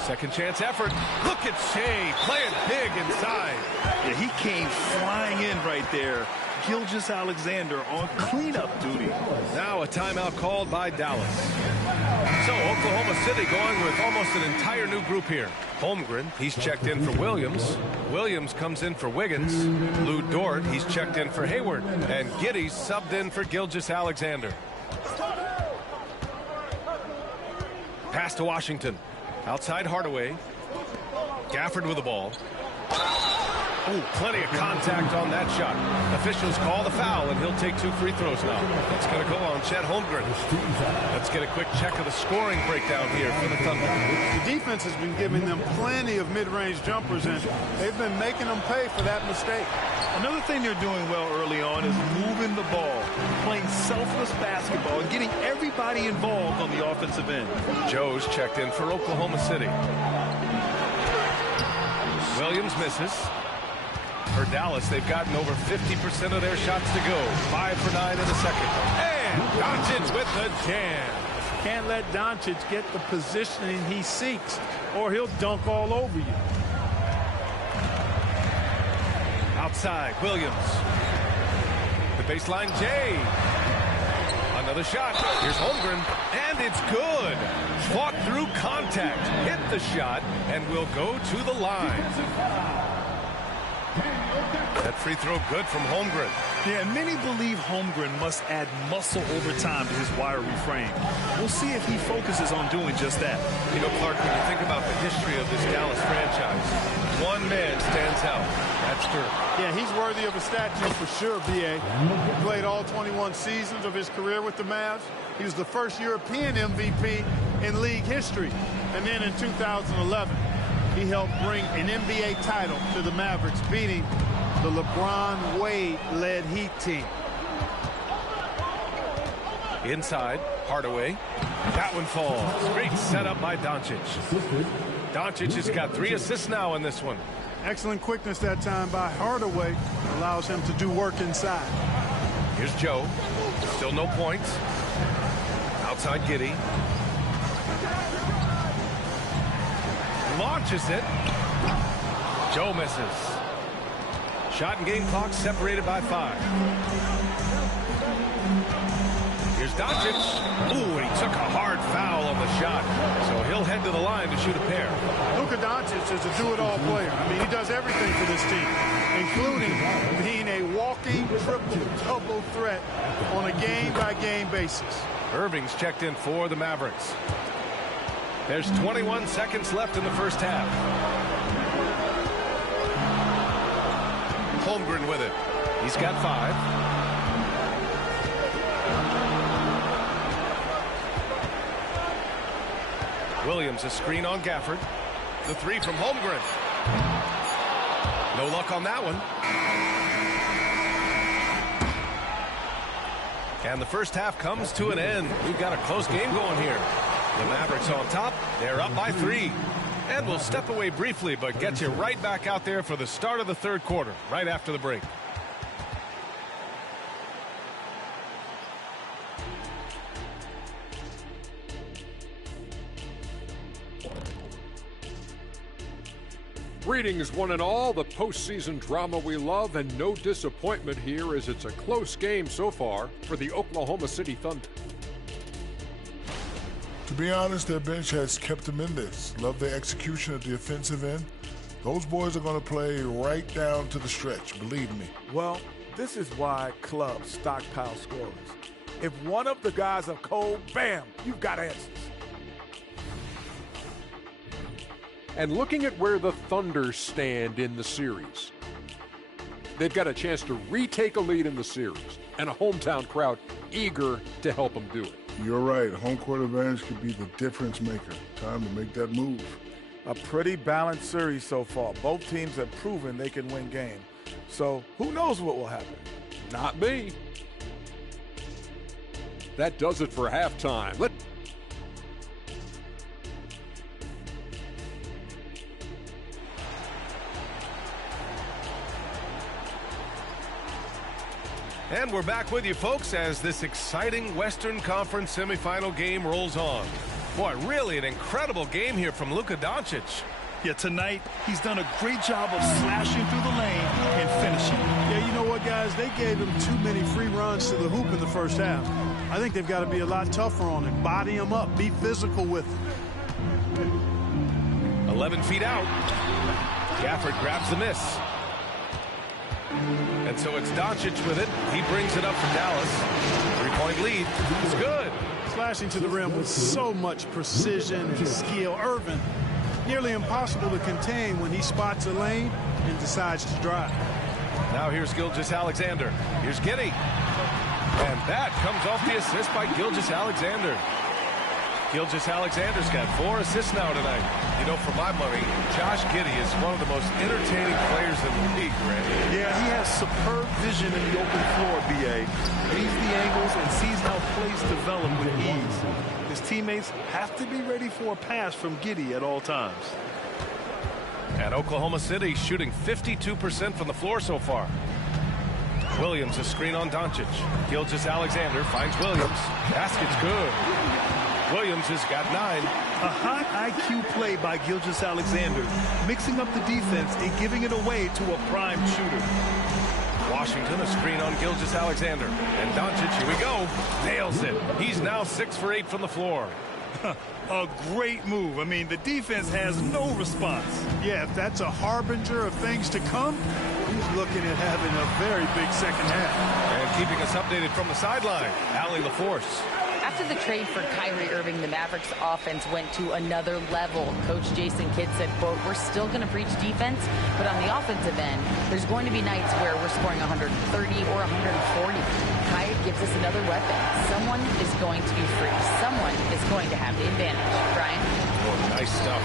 Second chance effort. Look at Shai playing big inside. Yeah, he came flying in right there. Gilgeous-Alexander on cleanup duty. Now a timeout called by Dallas. So Oklahoma City going with almost an entire new group here. Holmgren, he's checked in for Williams. Williams comes in for Wiggins. Lou Dort, he's checked in for Hayward. And Giddey's subbed in for Gilgeous-Alexander. Pass to Washington. Outside Hardaway. Gafford with the ball. Oh, plenty of contact on that shot. Officials call the foul, and he'll take 2 free throws now. That's going to go on Chet Holmgren. Let's get a quick check of the scoring breakdown here for the Thunder. The defense has been giving them plenty of mid-range jumpers, and they've been making them pay for that mistake. Another thing they're doing well early on is moving the ball, playing selfless basketball, and getting everybody involved on the offensive end. Joe's checked in for Oklahoma City. Williams misses. For Dallas, they've gotten over 50% of their shots to go. 5 for 9 in the second. And Doncic with the jam. Can't let Doncic get the positioning he seeks, or he'll dunk all over you. Outside, Williams. The baseline, Jay. Another shot. Here's Holmgren, and it's good. Fought through contact, hit the shot, and will go to the line. That free throw good from Holmgren. Yeah, and many believe Holmgren must add muscle over time to his wiry frame. We'll see if he focuses on doing just that. You know, Clark, when you think about the history of this Dallas franchise, one man stands out. That's Dirk. Yeah, he's worthy of a statue for sure, B.A. He played all 21 seasons of his career with the Mavs. He was the first European MVP in league history. And then in 2011, he helped bring an NBA title to the Mavericks, beating the LeBron Wade-led Heat team. Inside, Hardaway. That one falls. Great setup by Doncic. Doncic has got 3 assists now in this one. Excellent quickness that time by Hardaway. Allows him to do work inside. Here's Joe. Still no points. Outside Giddey. Launches it. Joe misses. Shot and game clock separated by 5. Here's Doncic. Ooh, and he took a hard foul on the shot. So he'll head to the line to shoot a pair. Luka Doncic is a do-it-all player. I mean, he does everything for this team, including being a walking triple-double threat on a game-by-game basis. Irving's checked in for the Mavericks. There's 21 seconds left in the first half. Holmgren with it. He's got 5. Williams, a screen on Gafford. The 3 from Holmgren. No luck on that one. And the first half comes to an end. We've got a close game going here. The Mavericks on top. They're up by 3. And we'll step away briefly, but get you right back out there for the start of the third quarter, right after the break. Greetings, one and all. The postseason drama we love, and no disappointment here as it's a close game so far for the Oklahoma City Thunder. To be honest, their bench has kept them in this. Love their execution at the offensive end. Those boys are going to play right down to the stretch, believe me. Well, this is why clubs stockpile scorers. If one of the guys are cold, bam, you've got answers. And looking at where the Thunder stand in the series, they've got a chance to retake a lead in the series, and a hometown crowd eager to help them do it. You're right. Home court advantage could be the difference maker. Time to make that move. A pretty balanced series so far. Both teams have proven they can win games. So who knows what will happen? Not me. That does it for halftime. And we're back with you, folks, as this exciting Western Conference semifinal game rolls on. Boy, really an incredible game here from Luka Doncic. Yeah, tonight he's done a great job of slashing through the lane and finishing. Yeah, you know what, guys? They gave him too many free runs to the hoop in the first half. I think they've got to be a lot tougher on him. Body him up. Be physical with him. 11 feet out. Gafford grabs the miss. And so it's Doncic with it. He brings it up for Dallas. 3-point lead. It's good. Slashing to the rim with so much precision and skill. Irvin, nearly impossible to contain when he spots a lane and decides to drive. Now here's Gilgeous-Alexander. Here's Giddey. And that comes off the assist by Gilgeous-Alexander. Gilgeous-Alexander's got 4 assists now tonight. You know, for my money, Josh Giddey is one of the most entertaining players in the league, Randy. Yeah, he has superb vision in the open floor, B.A. Reads the angles and sees how plays develop with ease. His teammates have to be ready for a pass from Giddey at all times. And Oklahoma City shooting 52% from the floor so far. Williams, a screen on Doncic. Gilgeous-Alexander finds Williams. Basket's good. Williams has got 9. A high IQ play by Gilgeous-Alexander, mixing up the defense and giving it away to a prime shooter. Washington, a screen on Gilgeous-Alexander. And Doncic, here we go, nails it. He's now 6 for 8 from the floor. A great move. I mean, the defense has no response. Yeah, if that's a harbinger of things to come, he's looking at having a very big second half. And keeping us updated from the sideline, Allie LaForce. After the trade for Kyrie Irving, the Mavericks offense went to another level. Coach Jason Kidd said, quote, "We're still going to preach defense, but on the offensive end, there's going to be nights where we're scoring 130 or 140. Kyrie gives us another weapon. Someone is going to be free. Someone is going to have the advantage." Brian? Oh, nice stuff.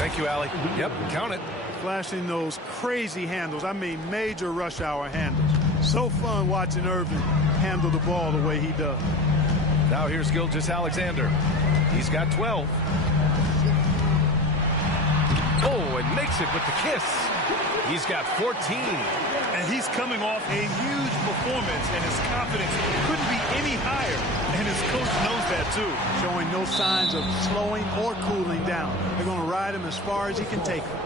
Thank you, Allie. Yep, count it. Flashing those crazy handles. I mean, major rush hour handles. So fun watching Irving handle the ball the way he does. Now here's Gilgeous-Alexander. He's got 12. Oh, and makes it with the kiss. He's got 14. And he's coming off a huge performance, and his confidence couldn't be any higher. And his coach knows that, too. Showing no signs of slowing or cooling down. They're going to ride him as far as he can take him.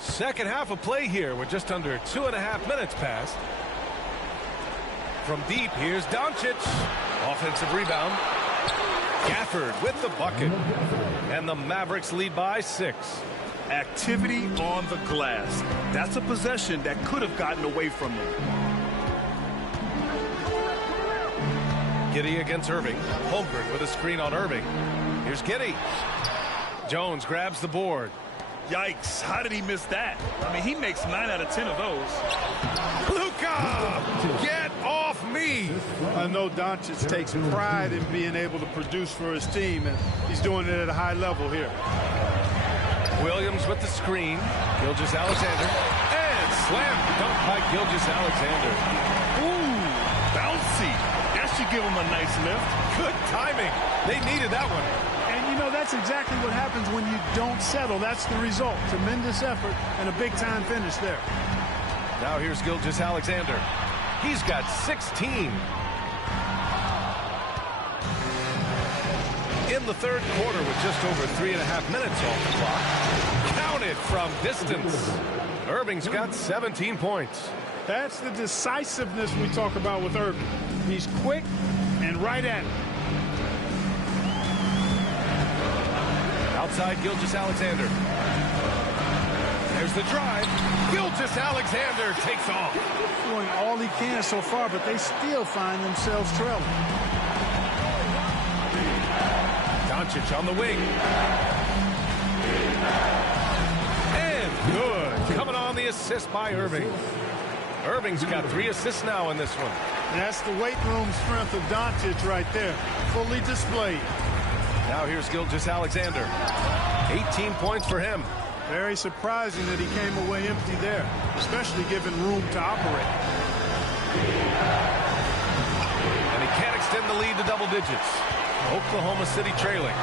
Second half of play here. We're just under 2.5 minutes past. From deep, here's Doncic. Offensive rebound. Gafford with the bucket. And the Mavericks lead by 6. Activity on the glass. That's a possession that could have gotten away from them. Giddey against Irving. Holmgren with a screen on Irving. Here's Giddey. Jones grabs the board. Yikes, how did he miss that? I mean, he makes 9 out of 10 of those. Luka, get off me. I know Doncic takes pride in being able to produce for his team, and he's doing it at a high level here. Williams with the screen. Gilgeous-Alexander. And slam dunk by Gilgeous-Alexander. Ooh, bouncy. That should give him a nice lift. Good timing. They needed that one. And, you know, that's exactly what happens when you don't settle. That's the result. Tremendous effort and a big-time finish there. Now here's Gilgeous-Alexander. He's got 16. In the third quarter with just over 3.5 minutes off the clock. Counted from distance. Irving's got 17 points. That's the decisiveness we talk about with Irving. He's quick and right at it. Outside Gilgeous-Alexander. There's the drive. Gilgeous-Alexander takes off. Doing all he can so far, but they still find themselves trailing. Doncic on the wing. And good. Coming on the assist by Irving. Irving's got 3 assists now in this one. And that's the weight room strength of Doncic right there. Fully displayed. Now here's Gilgeous-Alexander. 18 points for him. Very surprising that he came away empty there, especially given room to operate. And he can't extend the lead to double digits. Oklahoma City trailing.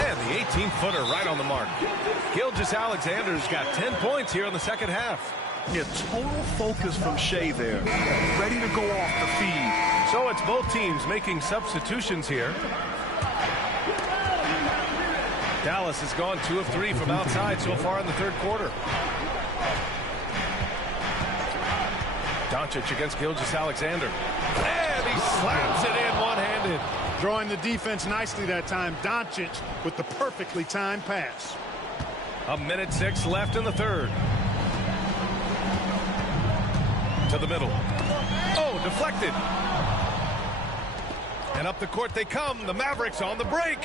And the 18-footer right on the mark. Gilgeous-Alexander's got 10 points here in the second half. Yeah, total focus from Shea there. Ready to go off the feed. So it's both teams making substitutions here. Dallas has gone 2 of 3 from outside so far in the third quarter. Doncic against Gilgeous-Alexander. And he slams it in one-handed. Drawing the defense nicely that time. Doncic with the perfectly timed pass. 1:06 left in the third. To the middle. Oh, deflected. And up the court they come. The Mavericks on the break.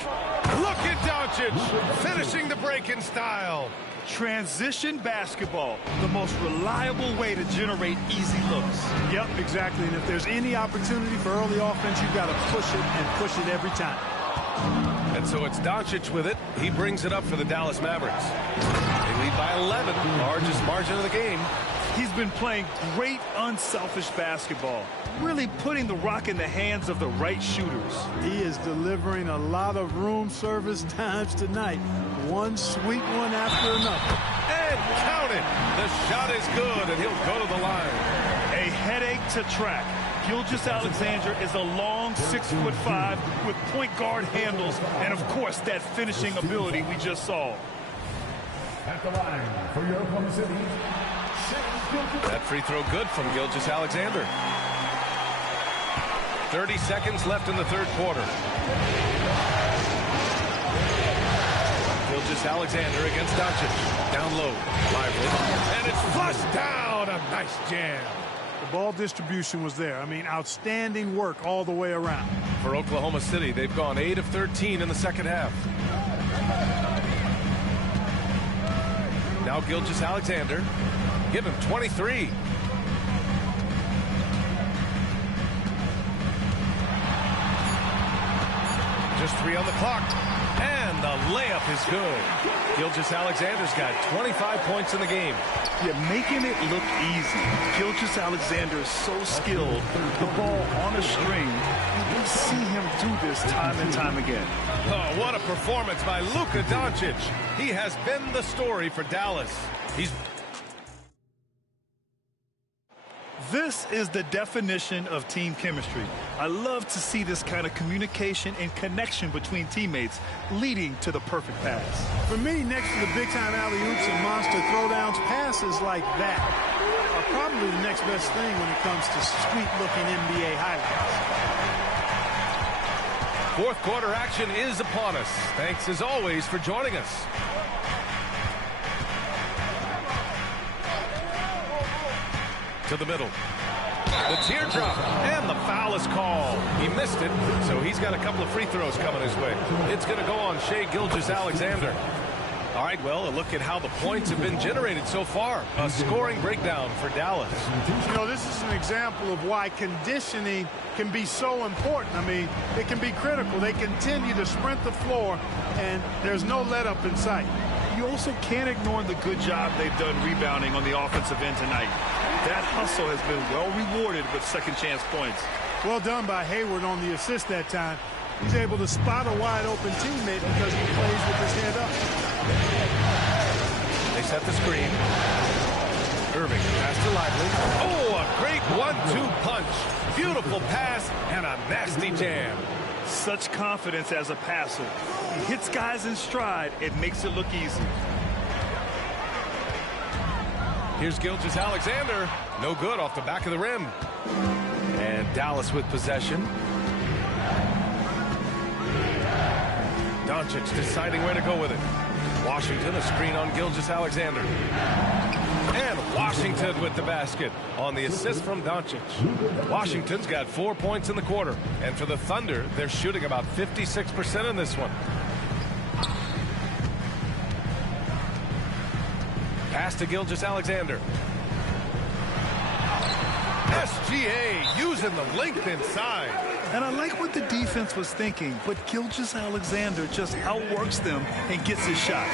Look at Doncic finishing the break in style. Transition basketball, the most reliable way to generate easy looks. Yep, exactly. And if there's any opportunity for early offense, you've got to push it and push it every time. And so it's Doncic with it. He brings it up for the Dallas Mavericks. They lead by 11, largest margin of the game. He's been playing great unselfish basketball, really putting the rock in the hands of the right shooters. He is delivering a lot of room service times tonight. One sweet one after another. And count it. The shot is good, and he'll go to the line. A headache to track. Gilgeous-Alexander is a long 6'5" with point guard handles, and of course that finishing ability we just saw. At the line for your Oklahoma City. That free throw good from Gilgeous-Alexander. 30 seconds left in the third quarter. Gilgeous-Alexander against Doncic. Down low. Lively. And it's flushed down. A nice jam. The ball distribution was there. I mean, outstanding work all the way around. For Oklahoma City, they've gone 8 of 13 in the second half. Now Gilgeous-Alexander. Give him 23. Just 3 on the clock. And the layup is good. Gilgeous-Alexander's got 25 points in the game. Yeah, making it look easy. Gilgeous-Alexander is so skilled. The ball on a string. We see him do this time and time again. Oh, what a performance by Luka Doncic. He has been the story for Dallas. This is the definition of team chemistry. I love to see this kind of communication and connection between teammates leading to the perfect pass. For me, next to the big-time alley-oops and monster throwdowns, passes like that are probably the next best thing when it comes to sweet-looking NBA highlights. Fourth quarter action is upon us. Thanks, as always, for joining us. To the middle. The teardrop, and the foul is called. He missed it, so he's got a couple of free throws coming his way. It's going to go on Shai Gilgeous-Alexander. All right, well, a look at how the points have been generated so far. A scoring breakdown for Dallas. You know, this is an example of why conditioning can be so important. I mean, it can be critical. They continue to sprint the floor, and there's no let-up in sight. You also can't ignore the good job they've done rebounding on the offensive end tonight. That hustle has been well rewarded with second chance points. Well done by Hayward on the assist that time. He's able to spot a wide open teammate because he plays with his head up. They set the screen. Irving pass to Lively. Oh, a great 1-2 punch. Beautiful pass and a nasty jam. Such confidence as a passer. He hits guys in stride. It makes it look easy. Here's Gilgeous-Alexander. No good off the back of the rim. And Dallas with possession. Doncic deciding where to go with it. Washington, a screen on Gilgeous-Alexander. And Washington with the basket on the assist from Doncic. Washington's got 4 points in the quarter. And for the Thunder, they're shooting about 56% in this one. Pass to Gilgeous-Alexander. SGA using the length inside. And I like what the defense was thinking, but Gilgeous-Alexander just outworks them and gets his shot.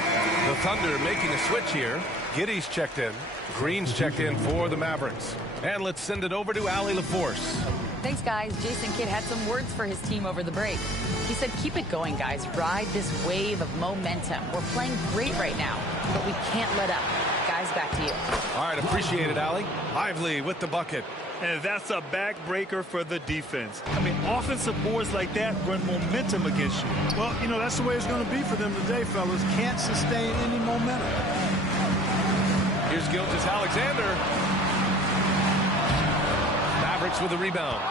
The Thunder making a switch here. Giddey's checked in. Green's checked in for the Mavericks. And let's send it over to Allie LaForce. Thanks, guys. Jason Kidd had some words for his team over the break. He said, keep it going, guys. Ride this wave of momentum. We're playing great right now, but we can't let up. Guys, back to you. All right, appreciate it, Allie. Lively with the bucket. And that's a backbreaker for the defense. I mean, offensive boards like that run momentum against you. Well, you know, that's the way it's going to be for them today, fellas. Can't sustain any momentum. Here's Gilgeous-Alexander. Mavericks with a rebound.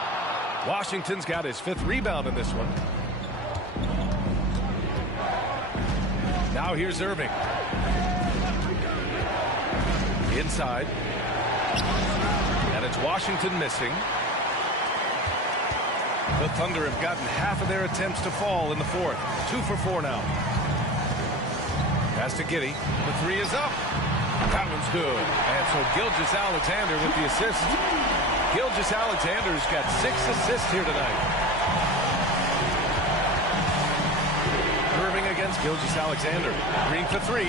Washington's got his 5th rebound in this one. Now here's Irving. Inside. And it's Washington missing. The Thunder have gotten half of their attempts to fall in the 4th. 2 for 4 now. Pass to Giddey. The 3 is up. That one's good. And so Gilgeous-Alexander with the assist. Gilgeous-Alexander's got 6 assists here tonight. Irving against Gilgeous-Alexander. Green for 3.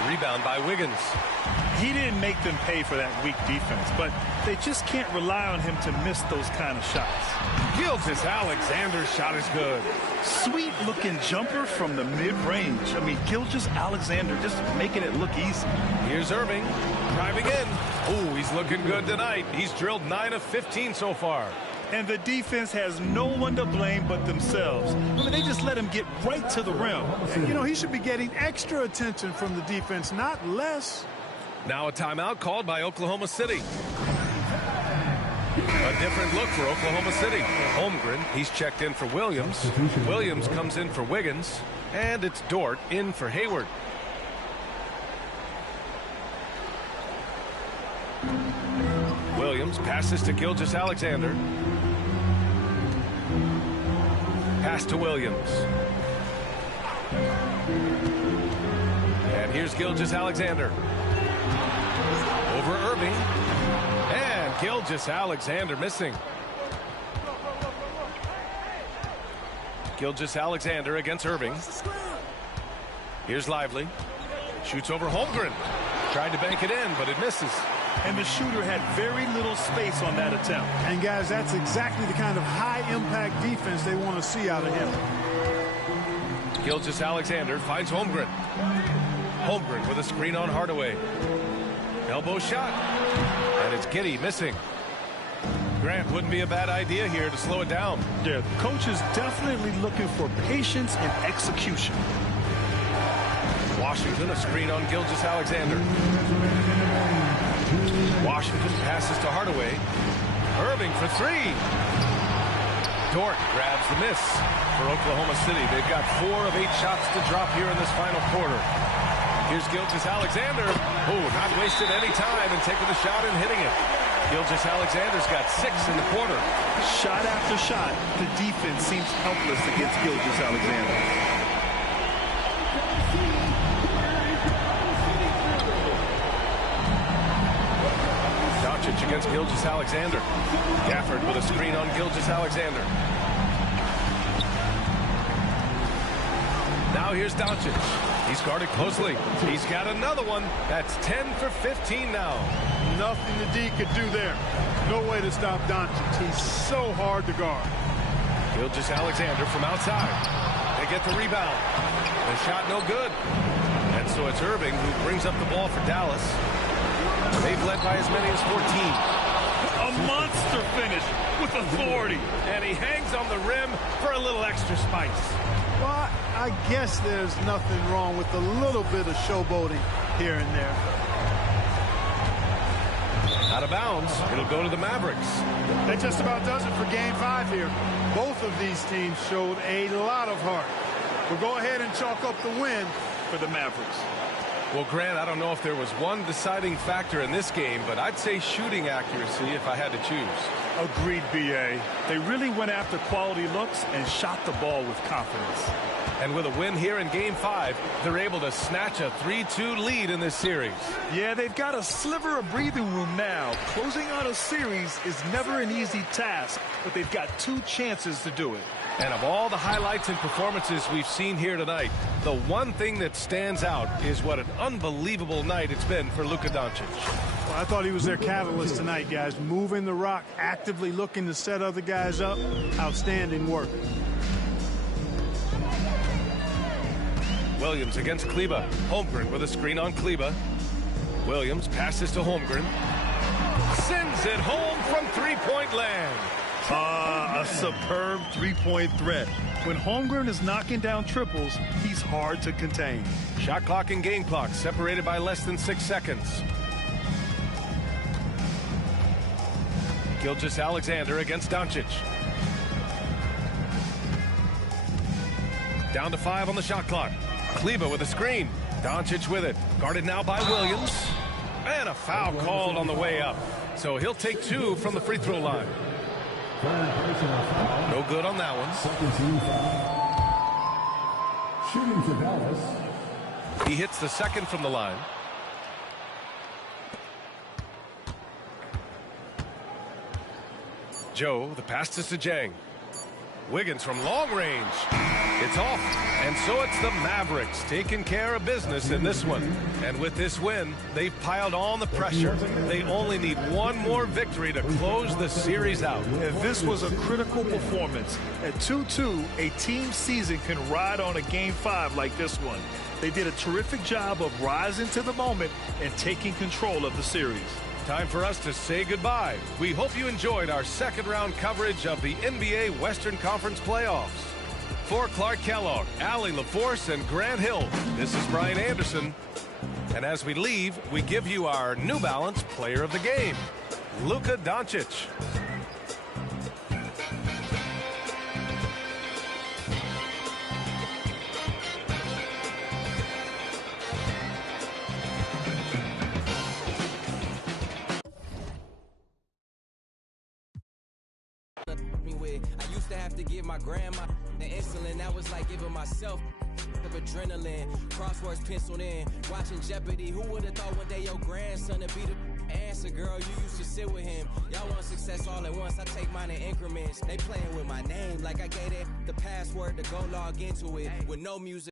The rebound by Wiggins. He didn't make them pay for that weak defense, but they just can't rely on him to miss those kind of shots. Gilgeous-Alexander's shot is good. Sweet looking jumper from the mid-range. I mean, Gilgeous-Alexander just making it look easy. Here's Irving driving in. Oh, he's looking good tonight. He's drilled 9 of 15 so far. And the defense has no one to blame but themselves. I mean, they just let him get right to the rim. You know, he should be getting extra attention from the defense, not less. Now a timeout called by Oklahoma City. A different look for Oklahoma City. Holmgren, he's checked in for Williams. Williams comes in for Wiggins. And it's Dort in for Hayward. Williams passes to Gilgeous-Alexander. Pass to Williams. And here's Gilgeous-Alexander. Over Irving. And Gilgeous-Alexander missing. Gilgeous-Alexander against Irving. Here's Lively. Shoots over Holmgren. Tried to bank it in, but it misses. And the shooter had very little space on that attempt. And guys, that's exactly the kind of high-impact defense they want to see out of him. Gilgeous-Alexander finds Holmgren. Holmgren with a screen on Hardaway. Elbow shot. And it's Giddey missing. Grant, wouldn't be a bad idea here to slow it down. Yeah, the coach is definitely looking for patience and execution. Washington, a screen on Gilgeous-Alexander. Washington passes to Hardaway. Irving for 3. Dort grabs the miss for Oklahoma City. They've got 4 of 8 shots to drop here in this final quarter. Here's Gilgeous-Alexander. Oh, not wasting any time and taking the shot and hitting it. Gilgeous-Alexander's got 6 in the quarter. Shot after shot, the defense seems helpless against Gilgeous-Alexander. Against Gilgeous-Alexander. Gafford with a screen on Gilgeous-Alexander. Now here's Doncic. He's guarded closely. He's got another one. That's 10 for 15 now. Nothing the D could do there. No way to stop Doncic. He's so hard to guard. Gilgeous-Alexander from outside. They get the rebound. The shot no good. And so it's Irving who brings up the ball for Dallas. They've led by as many as 14. A monster finish with authority. And he hangs on the rim for a little extra spice. Well, I guess there's nothing wrong with a little bit of showboating here and there. Out of bounds. It'll go to the Mavericks. That just about does it for Game 5 here. Both of these teams showed a lot of heart. We'll go ahead and chalk up the win for the Mavericks. Well, Grant, I don't know if there was one deciding factor in this game, but I'd say shooting accuracy if I had to choose. Agreed, B.A. They really went after quality looks and shot the ball with confidence. And with a win here in Game 5, they're able to snatch a 3-2 lead in this series. Yeah, they've got a sliver of breathing room now. Closing out a series is never an easy task, but they've got 2 chances to do it. And of all the highlights and performances we've seen here tonight, the one thing that stands out is what an unbelievable night it's been for Luka Doncic. Well, I thought he was their catalyst tonight, guys. Moving the rock, actively looking to set other guys up. Outstanding work. Williams against Kleber. Holmgren with a screen on Kleber. Williams passes to Holmgren. Sends it home from three-point land. A superb three-point threat. When Holmgren is knocking down triples, he's hard to contain. Shot clock and game clock separated by less than 6 seconds. Gilgeous-Alexander against Doncic. Down to 5 on the shot clock. Kleber with a screen. Doncic with it. Guarded now by Williams. And a foul called on the way up. So he'll take 2 from the free throw line. No good on that one. Shooting for Dallas. He hits the second from the line. Joe, the pass to Sejong. Wiggins from long range. It's off. And so it's the Mavericks taking care of business in this one. And with this win, they've piled on the pressure. They only need one more victory to close the series out. And this was a critical performance. At 2-2, a team season can ride on a Game 5 like this one. They did a terrific job of rising to the moment and taking control of the series. Time for us to say goodbye. We hope you enjoyed our second round coverage of the NBA Western Conference playoffs. For Clark Kellogg, Allie LaForce, and Grant Hill, this is Brian Anderson. And as we leave, we give you our New Balance Player of the Game, Luka Doncic. I used to have to give my grandma the insulin. That was like giving myself of adrenaline. Crosswords penciled in, watching Jeopardy. Who would have thought one day your grandson would be the answer? Girl, you used to sit with him. Y'all want success all at once. I take mine in increments. They playing with my name like I gave it the password to go log into it with no music.